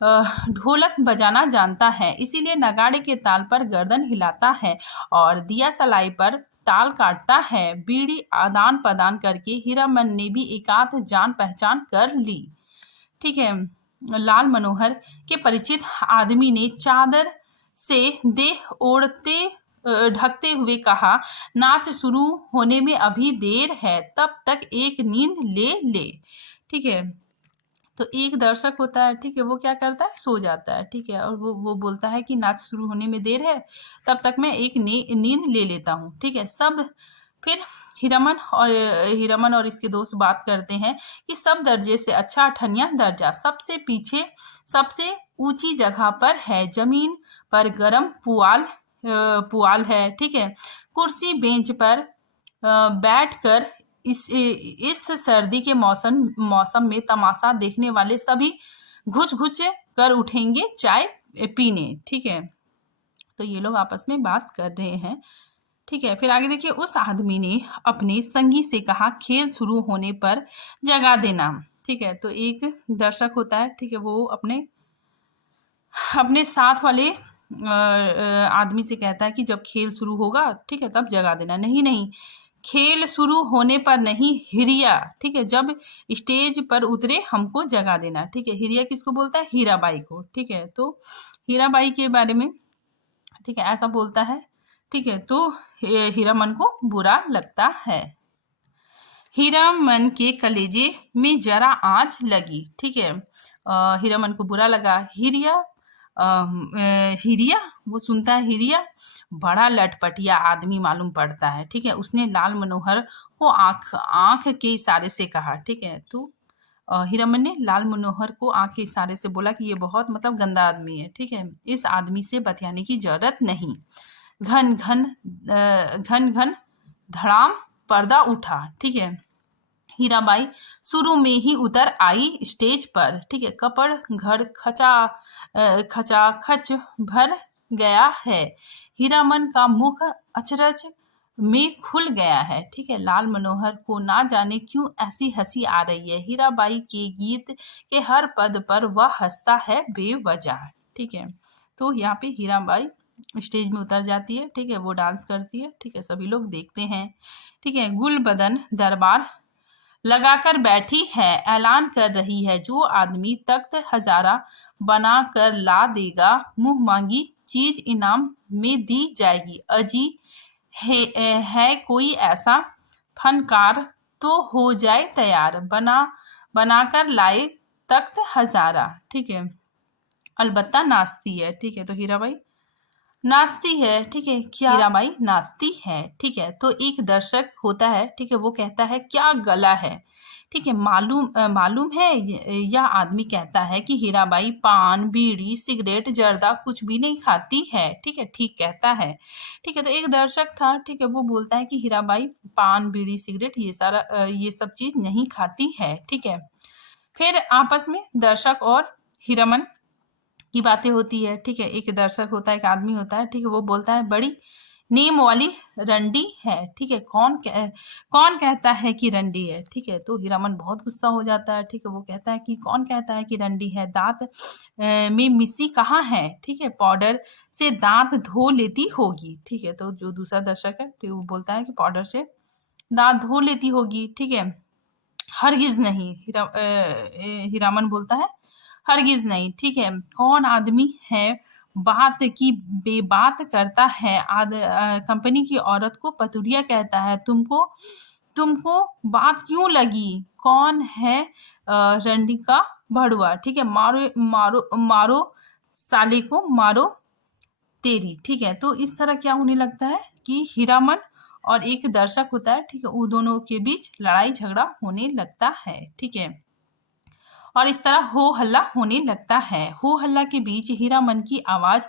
ढोलक बजाना जानता है, इसीलिए नगाड़े के ताल पर गर्दन हिलाता है और दिया सलाई पर ताल काटता है। बीड़ी आदान प्रदान करके हीरामन ने भी एकांत जान पहचान कर ली, ठीक है। लाल मनोहर के परिचित आदमी ने चादर से देह ओढ़ते ढकते हुए कहा, नाच शुरू होने में अभी देर है, तब तक एक नींद ले, ठीक है। तो एक दर्शक होता है, ठीक है, वो क्या करता है, सो जाता है, ठीक है, और वो बोलता है कि नाच शुरू होने में देर है, तब तक मैं एक नींद ले लेता हूँ, ठीक है। सब फिर हीरामन और इसके दोस्त बात करते हैं कि सब दर्जे से अच्छा अठनिया दर्जा सबसे पीछे सबसे ऊंची जगह पर है, जमीन पर गरम पुआल है, ठीक है। कुर्सी बेंच पर बैठकर इस सर्दी के मौसम में तमाशा देखने वाले सभी घुच कर उठेंगे चाय पीने, ठीक है। तो ये लोग आपस में बात कर रहे हैं। ठीक है। फिर आगे देखिए, उस आदमी ने अपने संगी से कहा, खेल शुरू होने पर जगा देना। ठीक है, तो एक दर्शक होता है, ठीक है, वो अपने अपने साथ वाले आदमी से कहता है कि जब खेल शुरू होगा, ठीक है, तब जगा देना। नहीं नहीं, खेल शुरू होने पर नहीं, हिरिया, ठीक है, जब स्टेज पर उतरे हमको जगा देना। ठीक है, हिरिया किसको बोलता है? हीराबाई को। ठीक है, तो हीराबाई के बारे में, ठीक है, ऐसा बोलता है। ठीक है, तो हीरामन को बुरा लगता है। हीरामन के कलेजे में जरा आंच लगी। ठीक है, हीरामन को बुरा लगा। हिरिया, वो सुनता है हिरिया, बड़ा लटपटिया आदमी मालूम पड़ता है। ठीक है, उसने लाल मनोहर को आंख आंख के इशारे से कहा। ठीक है, तो हीरामन ने लाल मनोहर को आंख के इशारे से बोला कि ये बहुत मतलब गंदा आदमी है। ठीक है, इस आदमी से बतियाने की जरूरत नहीं। घन घन धड़ाम पर्दा उठा। ठीक है, हीराबाई शुरू में ही उतर आई स्टेज पर। ठीक है, कपड़ घर खचा खच भर गया है। हीरामन का मुख अचरज में खुल गया है। ठीक है, लाल मनोहर को ना जाने क्यों ऐसी हंसी आ रही है। हीराबाई के गीत के हर पद पर वह हंसता है बेवजह। ठीक है, तो यहाँ पे हीराबाई स्टेज में उतर जाती है। ठीक है, वो डांस करती है। ठीक है, सभी लोग देखते हैं। ठीक है, गुलबदन दरबार लगाकर बैठी है, ऐलान कर रही है, जो आदमी तख्त हजारा बना कर ला देगा, मुंह मांगी चीज इनाम में दी जाएगी। अजी है कोई ऐसा फनकार तो हो जाए तैयार, बनाकर लाए तख्त हजारा। ठीक है, अलबत्ता नाचती है। ठीक है, तो हीराबाई नाचती है। ठीक है, क्या हीराबाई नाचती है? ठीक है, तो एक दर्शक होता है। ठीक है, वो कहता है, क्या गला है? ठीक है, मालूम है? यह आदमी कहता है कि हीराबाई पान बीड़ी सिगरेट जर्दा कुछ भी नहीं खाती है। ठीक है, ठीक कहता है। ठीक है, तो एक दर्शक था। ठीक है, वो बोलता है कि हीराबाई पान बीड़ी सिगरेट ये सब चीज नहीं खाती है। ठीक है, फिर आपस में दर्शक और हीरामन की बातें होती है। ठीक है, एक दर्शक होता है, एक आदमी होता है। ठीक है, वो बोलता है, बड़ी नेम वाली रंडी है। ठीक है, कौन कहता है कि रंडी है? ठीक है, तो हीरामन बहुत गुस्सा हो जाता है। ठीक है, वो कहता है कि कौन कहता है कि रंडी है? दांत में मिसी कहाँ है? ठीक है, पाउडर से दांत धो लेती होगी। ठीक है, तो जो दूसरा दर्शक है, ठीक, वो बोलता है कि पाउडर से दांत धो लेती होगी। ठीक है, हरगिज नहीं, हीरामन बोलता है, हरगिज नहीं। ठीक है, कौन आदमी है बात की बेबात करता है? कंपनी की औरत को पतुरिया कहता है। तुमको बात क्यों लगी? कौन है रंडी का भड़ुआ? ठीक है, मारो मारो मारो साले को, मारो तेरी। ठीक है, तो इस तरह क्या होने लगता है कि हीरामन और एक दर्शक होता है। ठीक है, उन दोनों के बीच लड़ाई झगड़ा होने लगता है। ठीक है, और इस तरह हो हल्ला होने लगता है। हो हल्ला के बीच हीरामन की आवाज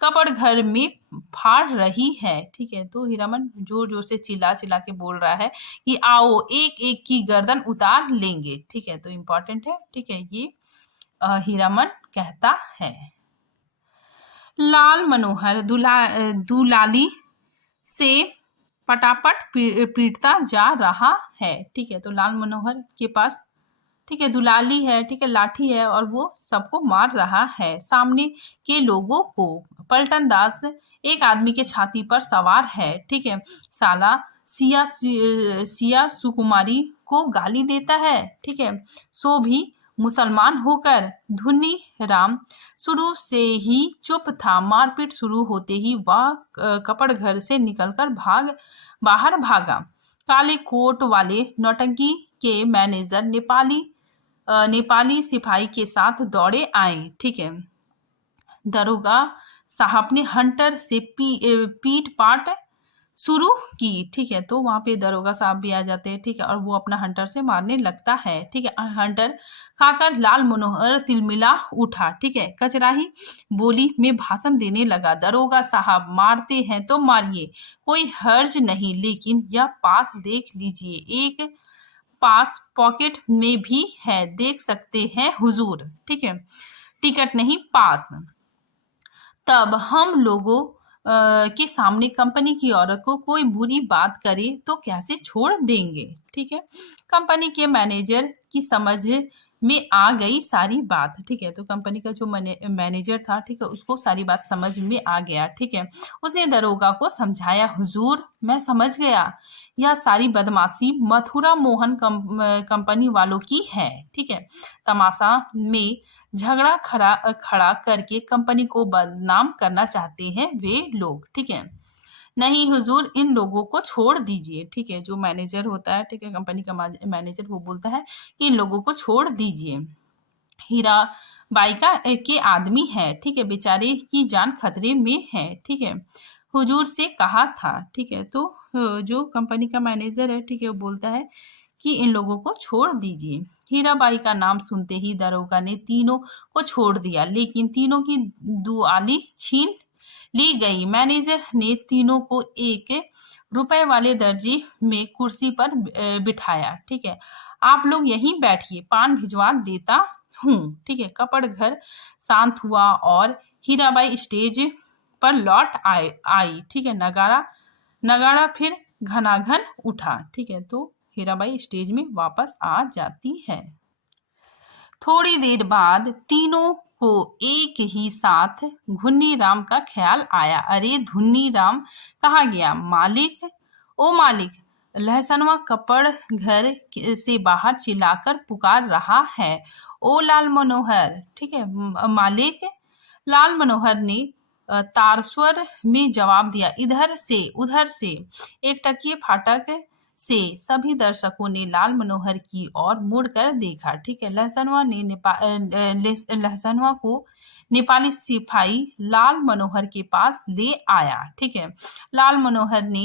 कपड़ घर में फाड़ रही है। ठीक है, तो हीरामन जोर जोर से चिल्ला चिल्ला के बोल रहा है कि आओ एक एक की गर्दन उतार लेंगे। ठीक है, तो इम्पोर्टेंट है। ठीक है, ये हीरामन कहता है। लाल मनोहर दुलाली से पटापट पीटता जा रहा है। ठीक है, तो लाल मनोहर के पास, ठीक है, दुलाली है, ठीक है, लाठी है, और वो सबको मार रहा है। सामने के लोगों को पलटन दास एक आदमी के छाती पर सवार है। ठीक है, साला सिया सुकुमारी को गाली देता है। ठीक है, सो भी मुसलमान होकर। धुनी राम शुरू से ही चुप था। मारपीट शुरू होते ही वह कपड़ घर से निकलकर बाहर भागा। काले कोट वाले नौटंकी के मैनेजर नेपाली सिपाही के साथ दौड़े आए। ठीक है, दरोगा साहब ने हंटर से पीट पाट शुरू की। ठीक है, तो वहां पे दरोगा साहब भी आ जाते हैं। ठीक है, और वो अपना हंटर से मारने लगता है। ठीक है, हंटर खाकर लाल मनोहर तिलमिला उठा। ठीक है, कचराही बोली में भाषण देने लगा, दरोगा साहब मारते हैं तो मारिए, कोई हर्ज नहीं, लेकिन यह पास देख लीजिए, एक पास पॉकेट में भी है, देख सकते हैं हुजूर। ठीक है, टिकट नहीं पास। तब हम लोगों के सामने कंपनी की औरत को कोई बुरी बात करे तो कैसे छोड़ देंगे। ठीक है, कंपनी के मैनेजर की समझ में आ गई सारी बात। ठीक है, तो कंपनी का जो मैनेजर था, ठीक है, उसको सारी बात समझ में आ गया। ठीक है, उसने दरोगा को समझाया, हुजूर मैं समझ गया, यह सारी बदमाशी मथुरा मोहन कंपनी वालों की है। ठीक है, तमाशा में झगड़ा खड़ा करके कंपनी को बदनाम करना चाहते हैं वे लोग। ठीक है, नहीं हुजूर, इन लोगों को छोड़ दीजिए। ठीक है, जो मैनेजर होता है, ठीक है, कंपनी का मैनेजर, वो बोलता है कि इन लोगों को छोड़ दीजिए, हीरा बाई के आदमी है। ठीक है, बेचारे की जान खतरे में है। ठीक है, हुजूर से कहा था। ठीक है, तो जो कंपनी का मैनेजर है, ठीक है, वो बोलता है कि इन लोगों को छोड़ दीजिए। हीराबाई का नाम सुनते ही दरोगा ने तीनों को छोड़ दिया, लेकिन तीनों की दुआली छीन ली गई। मैनेजर ने तीनों को 1 रुपए वाले दर्जी में कुर्सी पर बिठाया। ठीक है, आप लोग यहीं बैठिए, पान भिजवा देता हूँ। ठीक है, कपड़ घर शांत हुआ और हीराबाई स्टेज पर लौट आई। ठीक है, नगाड़ा फिर घनाघन उठा। ठीक है, तो हीराबाई स्टेज में वापस आ जाती है। थोड़ी देर बाद तीनों को एक ही साथ घुन्नी राम का ख्याल आया। अरे धुन्नी राम कहाँ गया? मालिक, ओ मालिक, लहसनवा कपड़ घर से बाहर चिल्लाकर पुकार रहा है। ओ लाल मनोहर। ठीक है, मालिक। लाल मनोहर ने तारस्वर में जवाब दिया। इधर से उधर से। एक टकिए फाटक से सभी दर्शकों ने लाल मनोहर की ओर मुड़कर देखा। ठीक है, लहसनवा को नेपाली सिपाही लाल मनोहर के पास ले आया। ठीक है, लाल मनोहर ने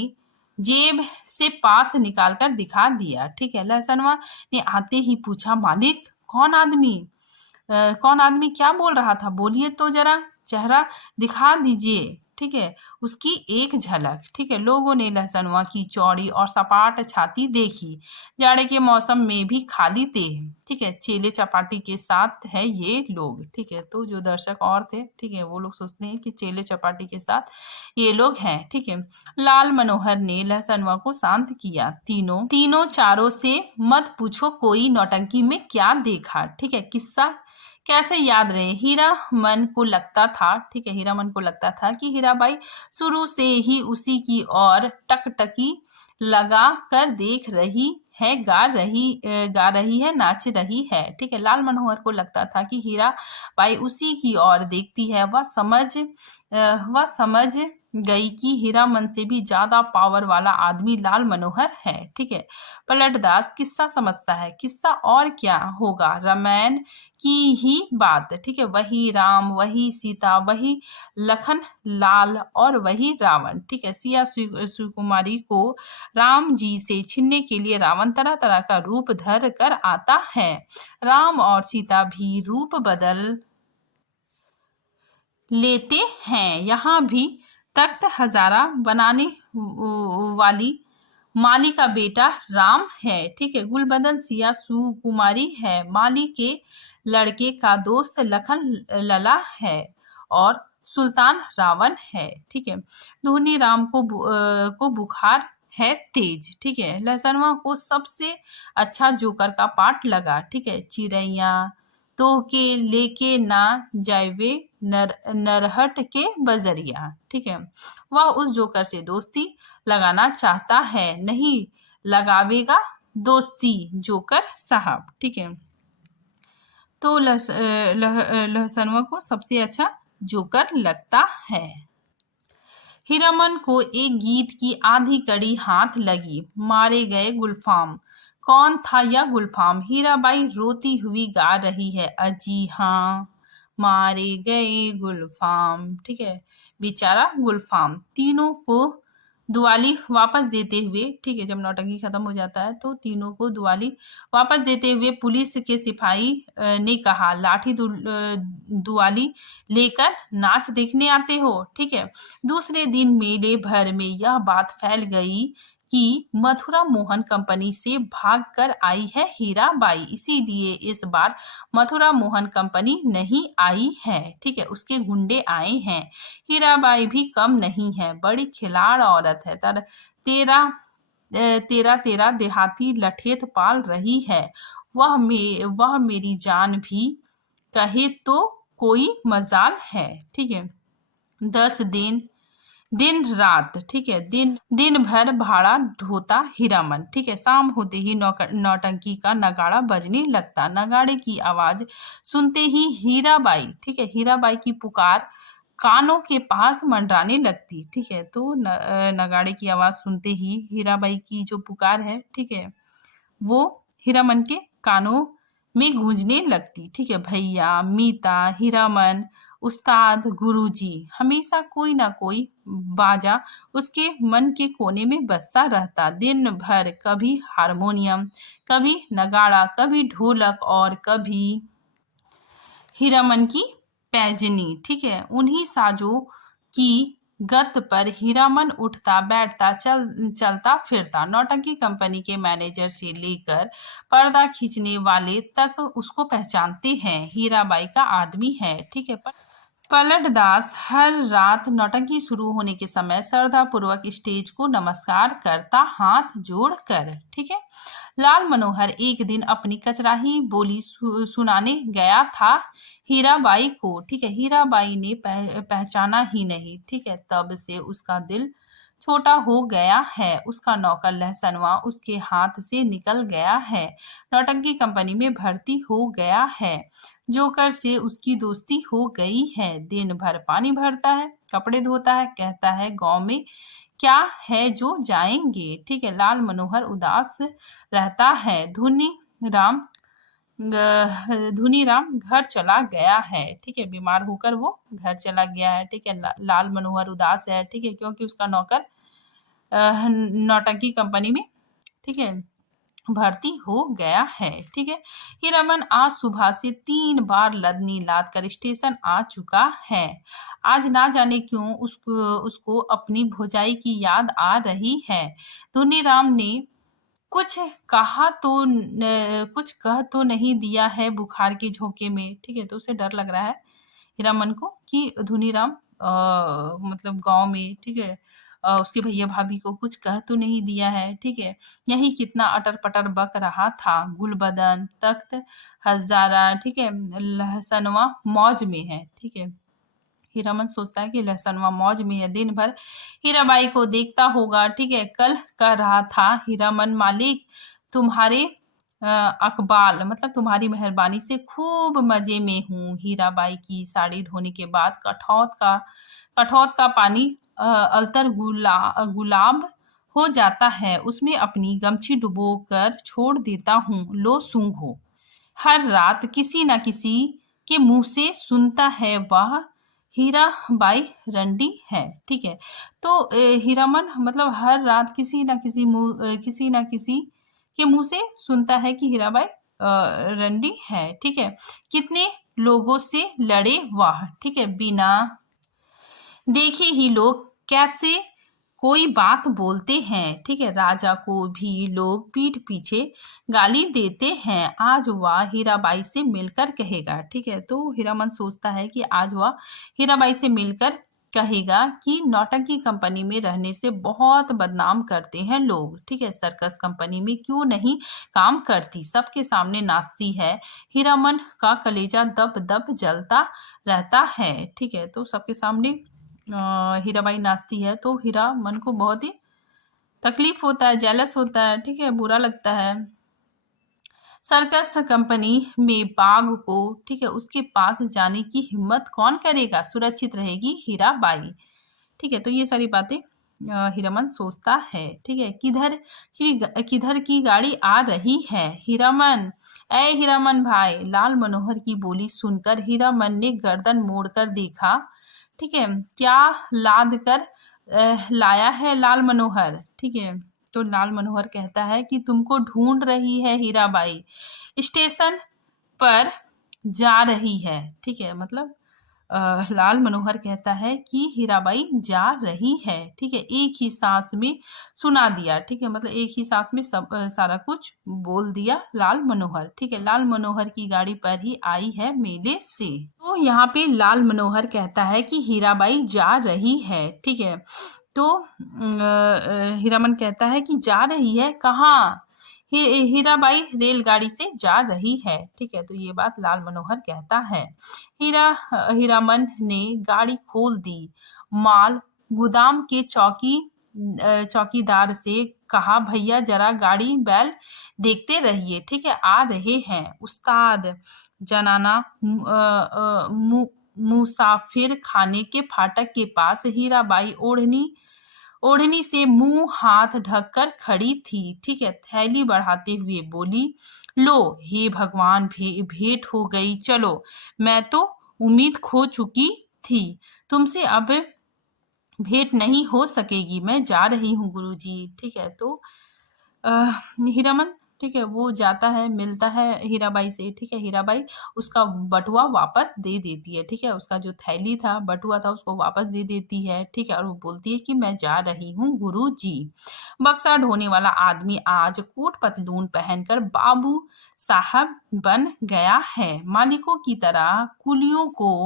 जेब से पास निकालकर दिखा दिया। ठीक है, लहसनवा ने आते ही पूछा, मालिक कौन आदमी क्या बोल रहा था? बोलिए तो जरा, चेहरा दिखा दीजिए। ठीक है, उसकी एक झलक। ठीक है, लोगों ने लहसनवा की चौड़ी और सपाट छाती देखी। जाड़े के मौसम में भी खाली देह। ठीक है, चेले चपाटी के साथ है ये लोग। ठीक है, तो जो दर्शक और थे, ठीक है, वो लोग सोचते हैं कि चेले चपाटी के साथ ये लोग हैं। ठीक है, लाल मनोहर ने लहसनवा को शांत किया। तीनों चारों से मत पूछो कोई नौटंकी में क्या देखा। ठीक है, किस्सा कैसे याद रहे? हीरा मन को लगता था, ठीक है, हीरा मन को लगता था कि हीराबाई शुरू से ही उसी की ओर टकटकी लगा कर देख रही है, गा रही है, नाच रही है। ठीक है, लाल मनोहर को लगता था कि हीराबाई उसी की ओर देखती है। वह समझ गई कि हीरा मन से भी ज्यादा पावर वाला आदमी लाल मनोहर है। ठीक है, पलटदास किस्सा समझता है। किस्सा और क्या होगा, रामायण की ही बात। ठीक है, वही राम, वही सीता, वही लखन लाल और वही रावण। ठीक है, सिया सुकुमारी को राम जी से छीनने के लिए रावण तरह तरह का रूप धर कर आता है। राम और सीता भी रूप बदल लेते हैं। यहाँ भी तख्त हजारा बनाने वाली माली का बेटा राम है। ठीक है, गुलबदन सिया सुकुमारी है। माली के लड़के का दोस्त लखन लला है और सुल्तान रावण है। ठीक है, धुनी राम को बुखार है तेज। ठीक है, लहसनवा को सबसे अच्छा जोकर का पाठ लगा। ठीक है, चिड़ैया तो के लेके ना जावे नरहट के बजरिया। ठीक है, वह उस जोकर से दोस्ती लगाना चाहता है, नहीं लगावेगा दोस्ती जोकर साहब। ठीक है, तो लहसनवा को सबसे अच्छा जोकर लगता है। हीरामन को एक गीत की आधी कड़ी हाथ लगी। मारे गए गुलफाम। कौन था यह गुलफाम? हीराबाई रोती हुई गा रही है। अजी हाँ, मारे गए गुलफाम। ठीक है, बेचारा गुलफाम। तीनों को दुआली वापस देते हुए, ठीक है, जब नौटंकी खत्म हो जाता है तो तीनों को दुआली वापस देते हुए पुलिस के सिपाही ने कहा, लाठी दुआली लेकर नाच देखने आते हो? ठीक है, दूसरे दिन मेले भर में यह बात फैल गई कि मथुरा मोहन कंपनी से भागकर आई है हीराबाई, इसीलिए इस बार मथुरा मोहन कंपनी नहीं आई है। ठीक है, उसके गुंडे आए हैं। हीराबाई भी कम नहीं है, बड़ी खिलाड़ औरत है। तेरा तेरा तेरा देहाती लठेत पाल रही है। वह मेरी जान भी कहे तो कोई मजाल है। ठीक है, 10 दिन दिन रात, ठीक है, दिन दिन भर भाड़ा ढोता हीरामन। ठीक है, शाम होते ही नौटंकी का नगाड़ा बजने लगता। नगाड़े की आवाज सुनते ही हीराबाई, ठीक है, हीराबाई की पुकार कानों के पास मंडराने लगती। ठीक है, तो नगाड़े की आवाज सुनते ही हीराबाई की जो पुकार है, ठीक है, वो हीरामन के कानों में गूंजने लगती। ठीक है, भैया, मीता, हीरामन, उस्ताद, गुरुजी, हमेशा कोई ना कोई बाजा उसके मन के कोने में बजता रहता। दिन भर कभी हारमोनियम, कभी नगाड़ा, कभी ढोलक और कभी हीरामन की पैजनी। ठीक है, उन्हीं साजों की गत पर हीरामन उठता बैठता चलता फिरता। नौटंकी कंपनी के मैनेजर से लेकर पर्दा खींचने वाले तक उसको पहचानते हैं, हीराबाई का आदमी है। ठीक है, पलट दास हर रात नौटंकी शुरू होने के समय श्रद्धापूर्वक स्टेज को नमस्कार करता, हाथ जोड़कर। ठीक है, लाल मनोहर एक दिन अपनी कचराही बोली सुनाने गया था हीराबाई को। ठीक है, हीराबाई ने पहचाना ही नहीं। ठीक है, तब से उसका दिल छोटा हो गया है। उसका नौकर लहसनवा उसके हाथ से निकल गया है, नौटंकी कंपनी में भर्ती हो गया है। जोकर से उसकी दोस्ती हो गई है। दिन भर पानी भरता है, कपड़े धोता है, कहता है गांव में क्या है जो जाएंगे। ठीक है, लाल मनोहर उदास रहता है। धुनी राम घर चला गया है। ठीक है, बीमार होकर वो घर चला गया है। ठीक है, लाल मनोहर उदास है। ठीक है, क्योंकि उसका नौकर नौटंकी कंपनी में, ठीक है, भर्ती हो गया है। ठीक है, हीरामन आज सुबह से 3 बार लदनी लाद कर स्टेशन आ चुका है। आज ना जाने क्यों उसको अपनी भौजाई की याद आ रही है। धुनीराम ने कुछ कुछ कह तो नहीं दिया है बुखार के झोंके में। ठीक है, तो उसे डर लग रहा है हीरामन को कि धुनीराम मतलब गांव में, ठीक है, उसके भैया भाभी को कुछ कह तो नहीं दिया है। ठीक है, यही कितना अटर पटर बक रहा था। गुलबदन, तख्त हजारा, ठीक है, लहसनवा मौज में है। ठीक है, हीरामन सोचता है कि लहसनवा मौज में है, दिन भर हीराबाई को देखता होगा। ठीक है, कल कह रहा था हीरामन, मालिक तुम्हारे अकबाल मतलब तुम्हारी मेहरबानी से खूब मजे में हूँ। हीराबाई की साड़ी धोने के बाद कठौत का पानी अलतर गुलाब हो जाता है, उसमें अपनी गमछी डुबो कर छोड़ देता हूँ। लो सूंघो। हर रात किसी न किसी के मुंह से सुनता है वह हीराबाई रंडी है। ठीक है, तो हीरामन मतलब हर रात किसी न किसी के मुंह से सुनता है कि हीराबाई रंडी है। ठीक है, कितने लोगों से लड़े वह। ठीक है, बिना देखे ही लोग कैसे कोई बात बोलते हैं। ठीक है, राजा को भी लोग पीठ पीछे गाली देते हैं। आज वह हीराबाई से मिलकर कहेगा। ठीक है, तो हीरामन सोचता है कि आज वह हीराबाई से मिलकर कहेगा कि नौटंकी कंपनी में रहने से बहुत बदनाम करते हैं लोग। ठीक है, सर्कस कंपनी में क्यों नहीं काम करती, सबके सामने नाचती है। हीरामन का कलेजा दब दब जलता रहता है। ठीक है, तो सबके सामने हीराबाई नाचती है तो हीरा मन को बहुत ही तकलीफ होता है, जेलस होता है। ठीक है, बुरा लगता है। सर्कस कंपनी में बाघ को, ठीक है, उसके पास जाने की हिम्मत कौन करेगा, सुरक्षित रहेगी हीराबाई। ठीक है, तो ये सारी बातें हीरामन सोचता है। ठीक है, किधर की गाड़ी आ रही है। हीरामन, ए हीरामन भाई। लाल मनोहर की बोली सुनकर हीरामन ने गर्दन मोड़कर देखा। ठीक है, क्या लाद कर लाया है लाल मनोहर। ठीक है, तो लाल मनोहर कहता है कि तुमको ढूंढ रही है हीराबाई, स्टेशन पर जा रही है। ठीक है, मतलब लाल मनोहर कहता है कि हीराबाई जा रही है, ठीक है। एक ही सांस में सुना दिया, ठीक है, मतलब एक ही सांस में सब सारा कुछ बोल दिया लाल मनोहर, ठीक है। लाल मनोहर की गाड़ी पर ही आई है मेले से। तो यहाँ पे लाल मनोहर कहता है कि हीराबाई जा रही है, ठीक है। तो हीरामन कहता है कि जा रही है कहाँ? हीराबाई रेलगाड़ी से जा रही है, ठीक है। तो ये बात लाल मनोहर कहता है। हीरामन ने गाड़ी खोल दी। माल गोदाम के चौकीदार से कहा, भैया जरा गाड़ी बैल देखते रहिए, ठीक है, आ रहे हैं। उस्ताद जनाना मुसाफिर खाने के फाटक के पास हीराबाई ओढ़नी से मुंह हाथ ढककर खड़ी थी, ठीक है। थैली बढ़ाते हुए बोली, लो हे भगवान, भेंट हो गई। चलो, मैं तो उम्मीद खो चुकी थी, तुमसे अब भेंट नहीं हो सकेगी, मैं जा रही हूँ गुरुजी, ठीक है। तो हीरामन, ठीक है, वो जाता है, मिलता है हीराबाई से, ठीक है। हीराबाई उसका बटुआ वापस दे देती है, ठीक है। उसका जो थैली था, बटुआ था, उसको वापस दे देती है, ठीक है। और वो बोलती है कि मैं जा रही हूँ गुरुजी। बक्सा ढोने वाला आदमी आज कोट पतलून पहनकर बाबू साहब बन गया है। मालिकों की तरह कुलियों को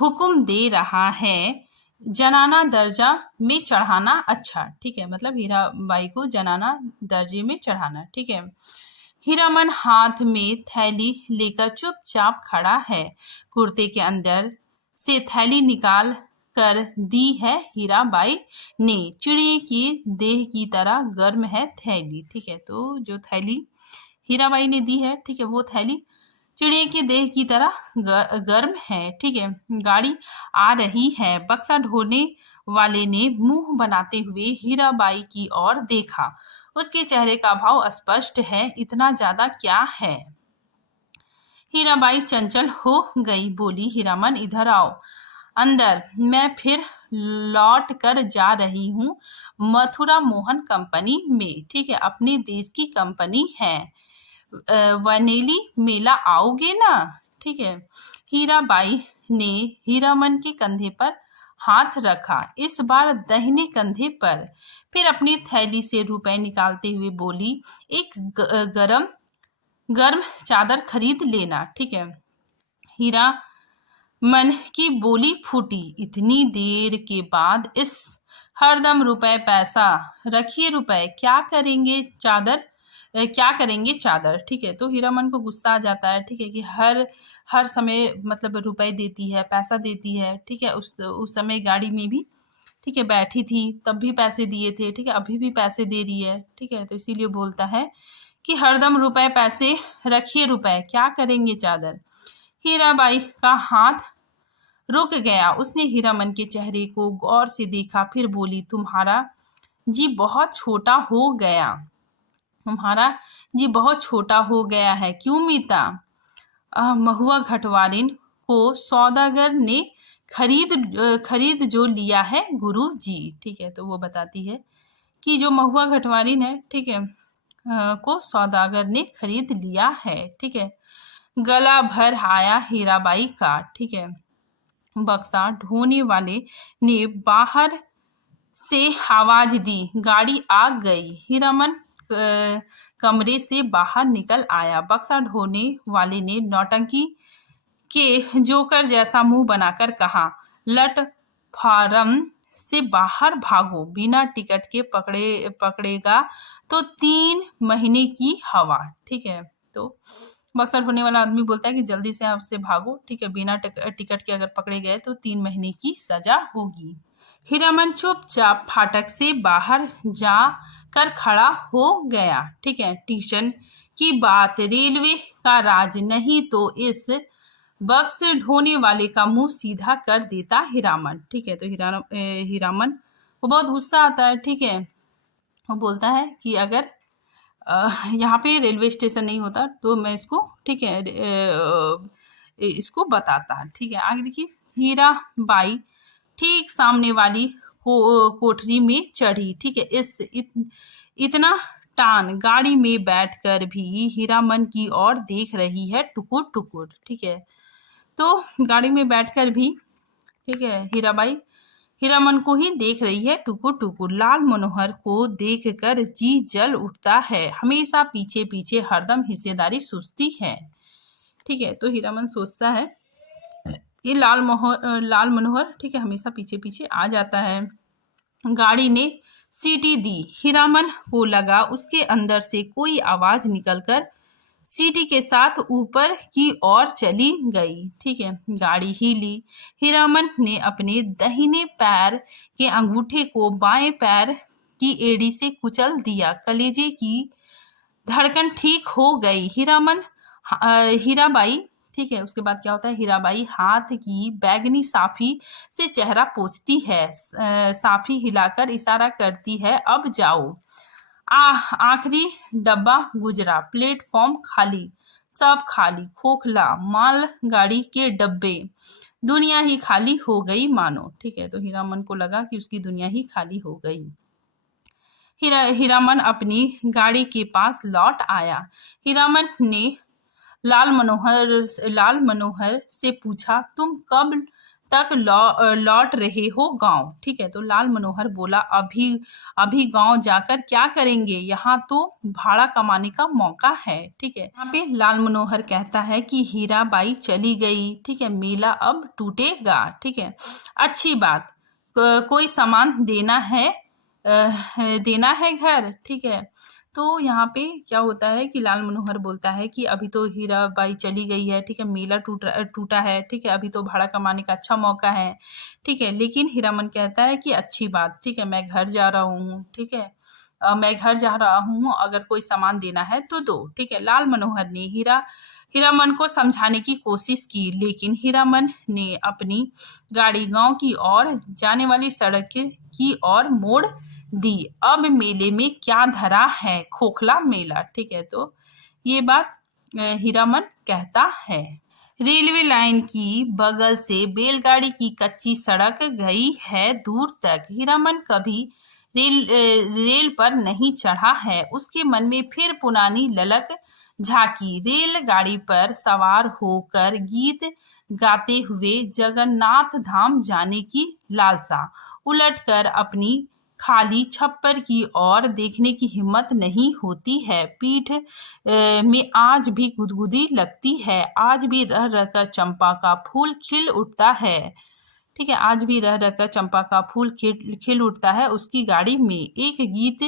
हुक्म दे रहा है, जनाना दर्जा में चढ़ाना अच्छा, ठीक है। मतलब हीराबाई को जनाना दर्जे में चढ़ाना, ठीक है। हीरामन हाथ में थैली लेकर चुपचाप खड़ा है। कुर्ते के अंदर से थैली निकाल कर दी है हीराबाई ने। चिड़िए की देह की तरह गर्म है थैली, ठीक है। तो जो थैली हीराबाई ने दी है, ठीक है, वो थैली चिड़िया की देह की तरह गर्म है, ठीक है। गाड़ी आ रही है। बक्सा ढोने वाले ने मुंह बनाते हुए हीराबाई की ओर देखा। उसके चेहरे का भाव स्पष्ट है, इतना ज्यादा क्या है? हीराबाई चंचल हो गई, बोली, हीरामन इधर आओ अंदर, मैं फिर लौट कर जा रही हूँ मथुरा मोहन कंपनी में, ठीक है, अपने देश की कंपनी है। वनेली मेला आओगे ना, ठीक है। हीराबाई ने हीरामन के कंधे पर हाथ रखा, इस बार दाहिने कंधे पर। फिर अपनी थैली से रुपए निकालते हुए बोली, एक गर्म चादर खरीद लेना, ठीक है। हीरा मन की बोली फूटी, इतनी देर के बाद इस हरदम रुपए पैसा रखिए, रुपए क्या करेंगे चादर, ठीक है। तो हीरामन को गुस्सा आ जाता है, ठीक है, कि हर समय मतलब रुपए देती है, पैसा देती है, ठीक है। उस समय गाड़ी में भी, ठीक है, बैठी थी, तब भी पैसे दिए थे, ठीक है, अभी भी पैसे दे रही है, ठीक है। तो इसीलिए बोलता है कि हरदम रुपए पैसे रखिए, रुपए क्या करेंगे चादर। हीराबाई का हाथ रुक गया। उसने हीरामन के चेहरे को गौर से देखा, फिर बोली, तुम्हारा जी बहुत छोटा हो गया है। क्यों मीता? महुआ घटवारिन को सौदागर ने खरीद जो लिया है गुरुजी, ठीक है। तो वो बताती है कि जो महुआ घटवारिन है, ठीक है, को सौदागर ने खरीद लिया है, ठीक है। गला भर आया हीराबाई का, ठीक है। बक्सा ढोने वाले ने बाहर से आवाज दी, गाड़ी आ गई। हीरामन कमरे से बाहर निकल आया। बक्सा ढोने वाले ने नौटंकी के जोकर जैसा मुंह बनाकर कहा, लट फार्म से बाहर भागो, बिना टिकट के पकड़ेगा तो 3 महीने की हवा, ठीक है। तो बक्सर होने वाला आदमी बोलता है कि जल्दी से आपसे भागो, ठीक है, बिना टिकट के अगर पकड़े गए तो 3 महीने की सजा होगी। हीरामन चुपचाप फाटक से बाहर जा कर खड़ा हो गया, ठीक है। स्टेशन की बात रेलवे का राज, नहीं तो इस बक्स ढोने वाले का मुंह सीधा कर देता हीरामन, ठीक है। तो हीरामन को बहुत गुस्सा आता है, ठीक है। वो बोलता है कि अगर यहाँ पे रेलवे स्टेशन नहीं होता तो मैं इसको, ठीक है, इसको बताता, ठीक है। आगे देखिए, हीराबाई ठीक सामने वाली कोठरी में चढ़ी, ठीक है। इतना टान गाड़ी में बैठकर भी हीरामन की ओर देख रही है टुकुर टुकुर, ठीक है। तो गाड़ी में बैठकर भी, ठीक है, हीराबाई हीरामन को ही देख रही है टुकुर टुकुर। लाल मनोहर को देखकर जी जल उठता है, हमेशा पीछे पीछे हरदम हिस्सेदारी सोचती है। ठीक है, तो हीरामन सोचता है ये लाल मनोहर, ठीक है, हमेशा पीछे पीछे आ जाता है। गाड़ी ने सीटी दी, हीरामन को लगा उसके अंदर से कोई आवाज निकलकर सीटी के साथ ऊपर की ओर चली गई। ठीक है, गाड़ी हिली। हीरामन ने अपने दाहिने पैर के अंगूठे को बाएं पैर की एड़ी से कुचल दिया। कलेजे की धड़कन ठीक हो गई। हीराबाई, ठीक है, उसके बाद क्या होता है, हीराबाई हाथ की बैगनी साफी से चेहरा पोंछती है, साफी हिलाकर इशारा करती है, अब जाओ। आखिरी डब्बा गुजरा, प्लेटफॉर्म खाली, सब खाली, खोखला मालगाड़ी के डब्बे, दुनिया ही खाली हो गई मानो। ठीक है, तो हीरामन को लगा कि उसकी दुनिया ही खाली हो गई। हीरामन अपनी गाड़ी के पास लौट आया। हीरामन ने लाल मनोहर से पूछा, तुम कब तक लौट रहे हो गांव? ठीक है, तो लाल मनोहर बोला, अभी गांव जाकर क्या करेंगे, यहाँ तो भाड़ा कमाने का मौका है। ठीक है, यहाँ पे लाल मनोहर कहता है कि हीराबाई चली गई, ठीक है, मेला अब टूटेगा। ठीक है, अच्छी बात, कोई सामान देना है घर। ठीक है, तो यहाँ पे क्या होता है कि लाल मनोहर बोलता है कि अभी तो हीराबाई चली गई है, ठीक है, मेला टूटा है, ठीक है, अभी तो भाड़ा कमाने का अच्छा मौका है। ठीक है, लेकिन हीरामन कहता है कि अच्छी बात, ठीक है, मैं घर जा रहा हूँ, ठीक है, मैं घर जा रहा हूँ, अगर कोई सामान देना है तो दो। ठीक है, लाल मनोहर ने हीरामन को समझाने की कोशिश की, लेकिन हीरामन ने अपनी गाड़ी गांव की ओर जाने वाली सड़क की ओर मोड़ दी। अब मेले में क्या धरा है, खोखला मेला। ठीक है, तो ये बात हीरामन कहता है। रेलवे लाइन की बगल से बैलगाड़ी की कच्ची सड़क गई है दूर तक। हीरामन कभी रेल पर नहीं चढ़ा है, उसके मन में फिर पुरानी ललक झांकी। रेलगाड़ी पर सवार होकर गीत गाते हुए जगन्नाथ धाम जाने की लालसा। उलटकर अपनी खाली छप्पर की ओर देखने की हिम्मत नहीं होती है। पीठ में आज भी गुदगुदी लगती है, आज भी रह रहकर चंपा का फूल खिल उठता है। ठीक है, आज भी रह रहकर चंपा का फूल खिल उठता है उसकी गाड़ी में। एक गीत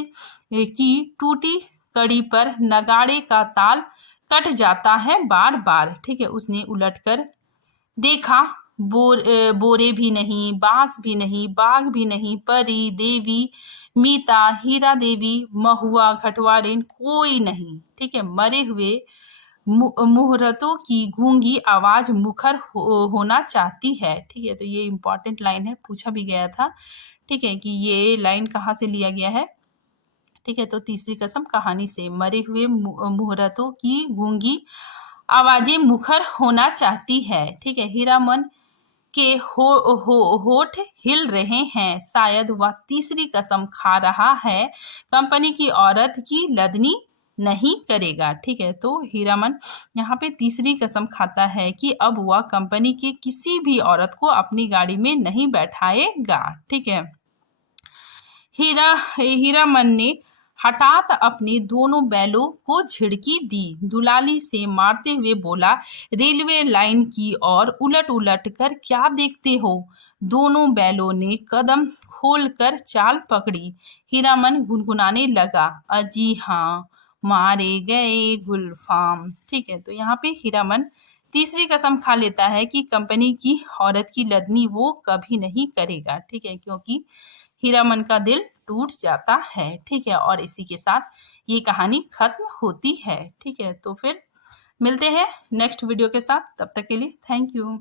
की टूटी कड़ी पर नगाड़े का ताल कट जाता है बार बार। ठीक है, उसने उलटकर देखा, बोरे भी नहीं, बांस भी नहीं, बाघ भी नहीं, परी, देवी, मीता, हीरा देवी, महुआ, घटवारेन, कोई नहीं। ठीक है, मरे हुए मुहूर्तों की गूंगी आवाज मुखर होना चाहती है। ठीक है, तो ये इंपॉर्टेंट लाइन है, पूछा भी गया था। ठीक है, कि ये लाइन कहाँ से लिया गया है। ठीक है, तो तीसरी कसम कहानी से, मरे हुए मुहूर्तों की गूंगी आवाजें मुखर होना चाहती है। ठीक है, हीरामन के होठ हिल रहे हैं, शायद वह तीसरी कसम खा रहा है, कंपनी की औरत की लदनी नहीं करेगा। ठीक है, तो हीरामन यहाँ पे तीसरी कसम खाता है कि अब वह कंपनी की किसी भी औरत को अपनी गाड़ी में नहीं बैठाएगा। ठीक है, हीरामन ने हठात अपने दोनों बैलों को झिड़की दी, दुलाली से मारते हुए बोला, रेलवे लाइन की ओर उलट उलट कर क्या देखते हो। दोनों बैलों ने कदम खोलकर चाल पकड़ी। हीरामन गुनगुनाने लगा, अजी हाँ, मारे गए गुलफाम। ठीक है, तो यहाँ पे हीरामन तीसरी कसम खा लेता है कि कंपनी की औरत की लदनी वो कभी नहीं करेगा। ठीक है, क्योंकि हीरामन का दिल टूट जाता है। ठीक है, और इसी के साथ ये कहानी खत्म होती है। ठीक है, तो फिर मिलते हैं नेक्स्ट वीडियो के साथ, तब तक के लिए थैंक यू।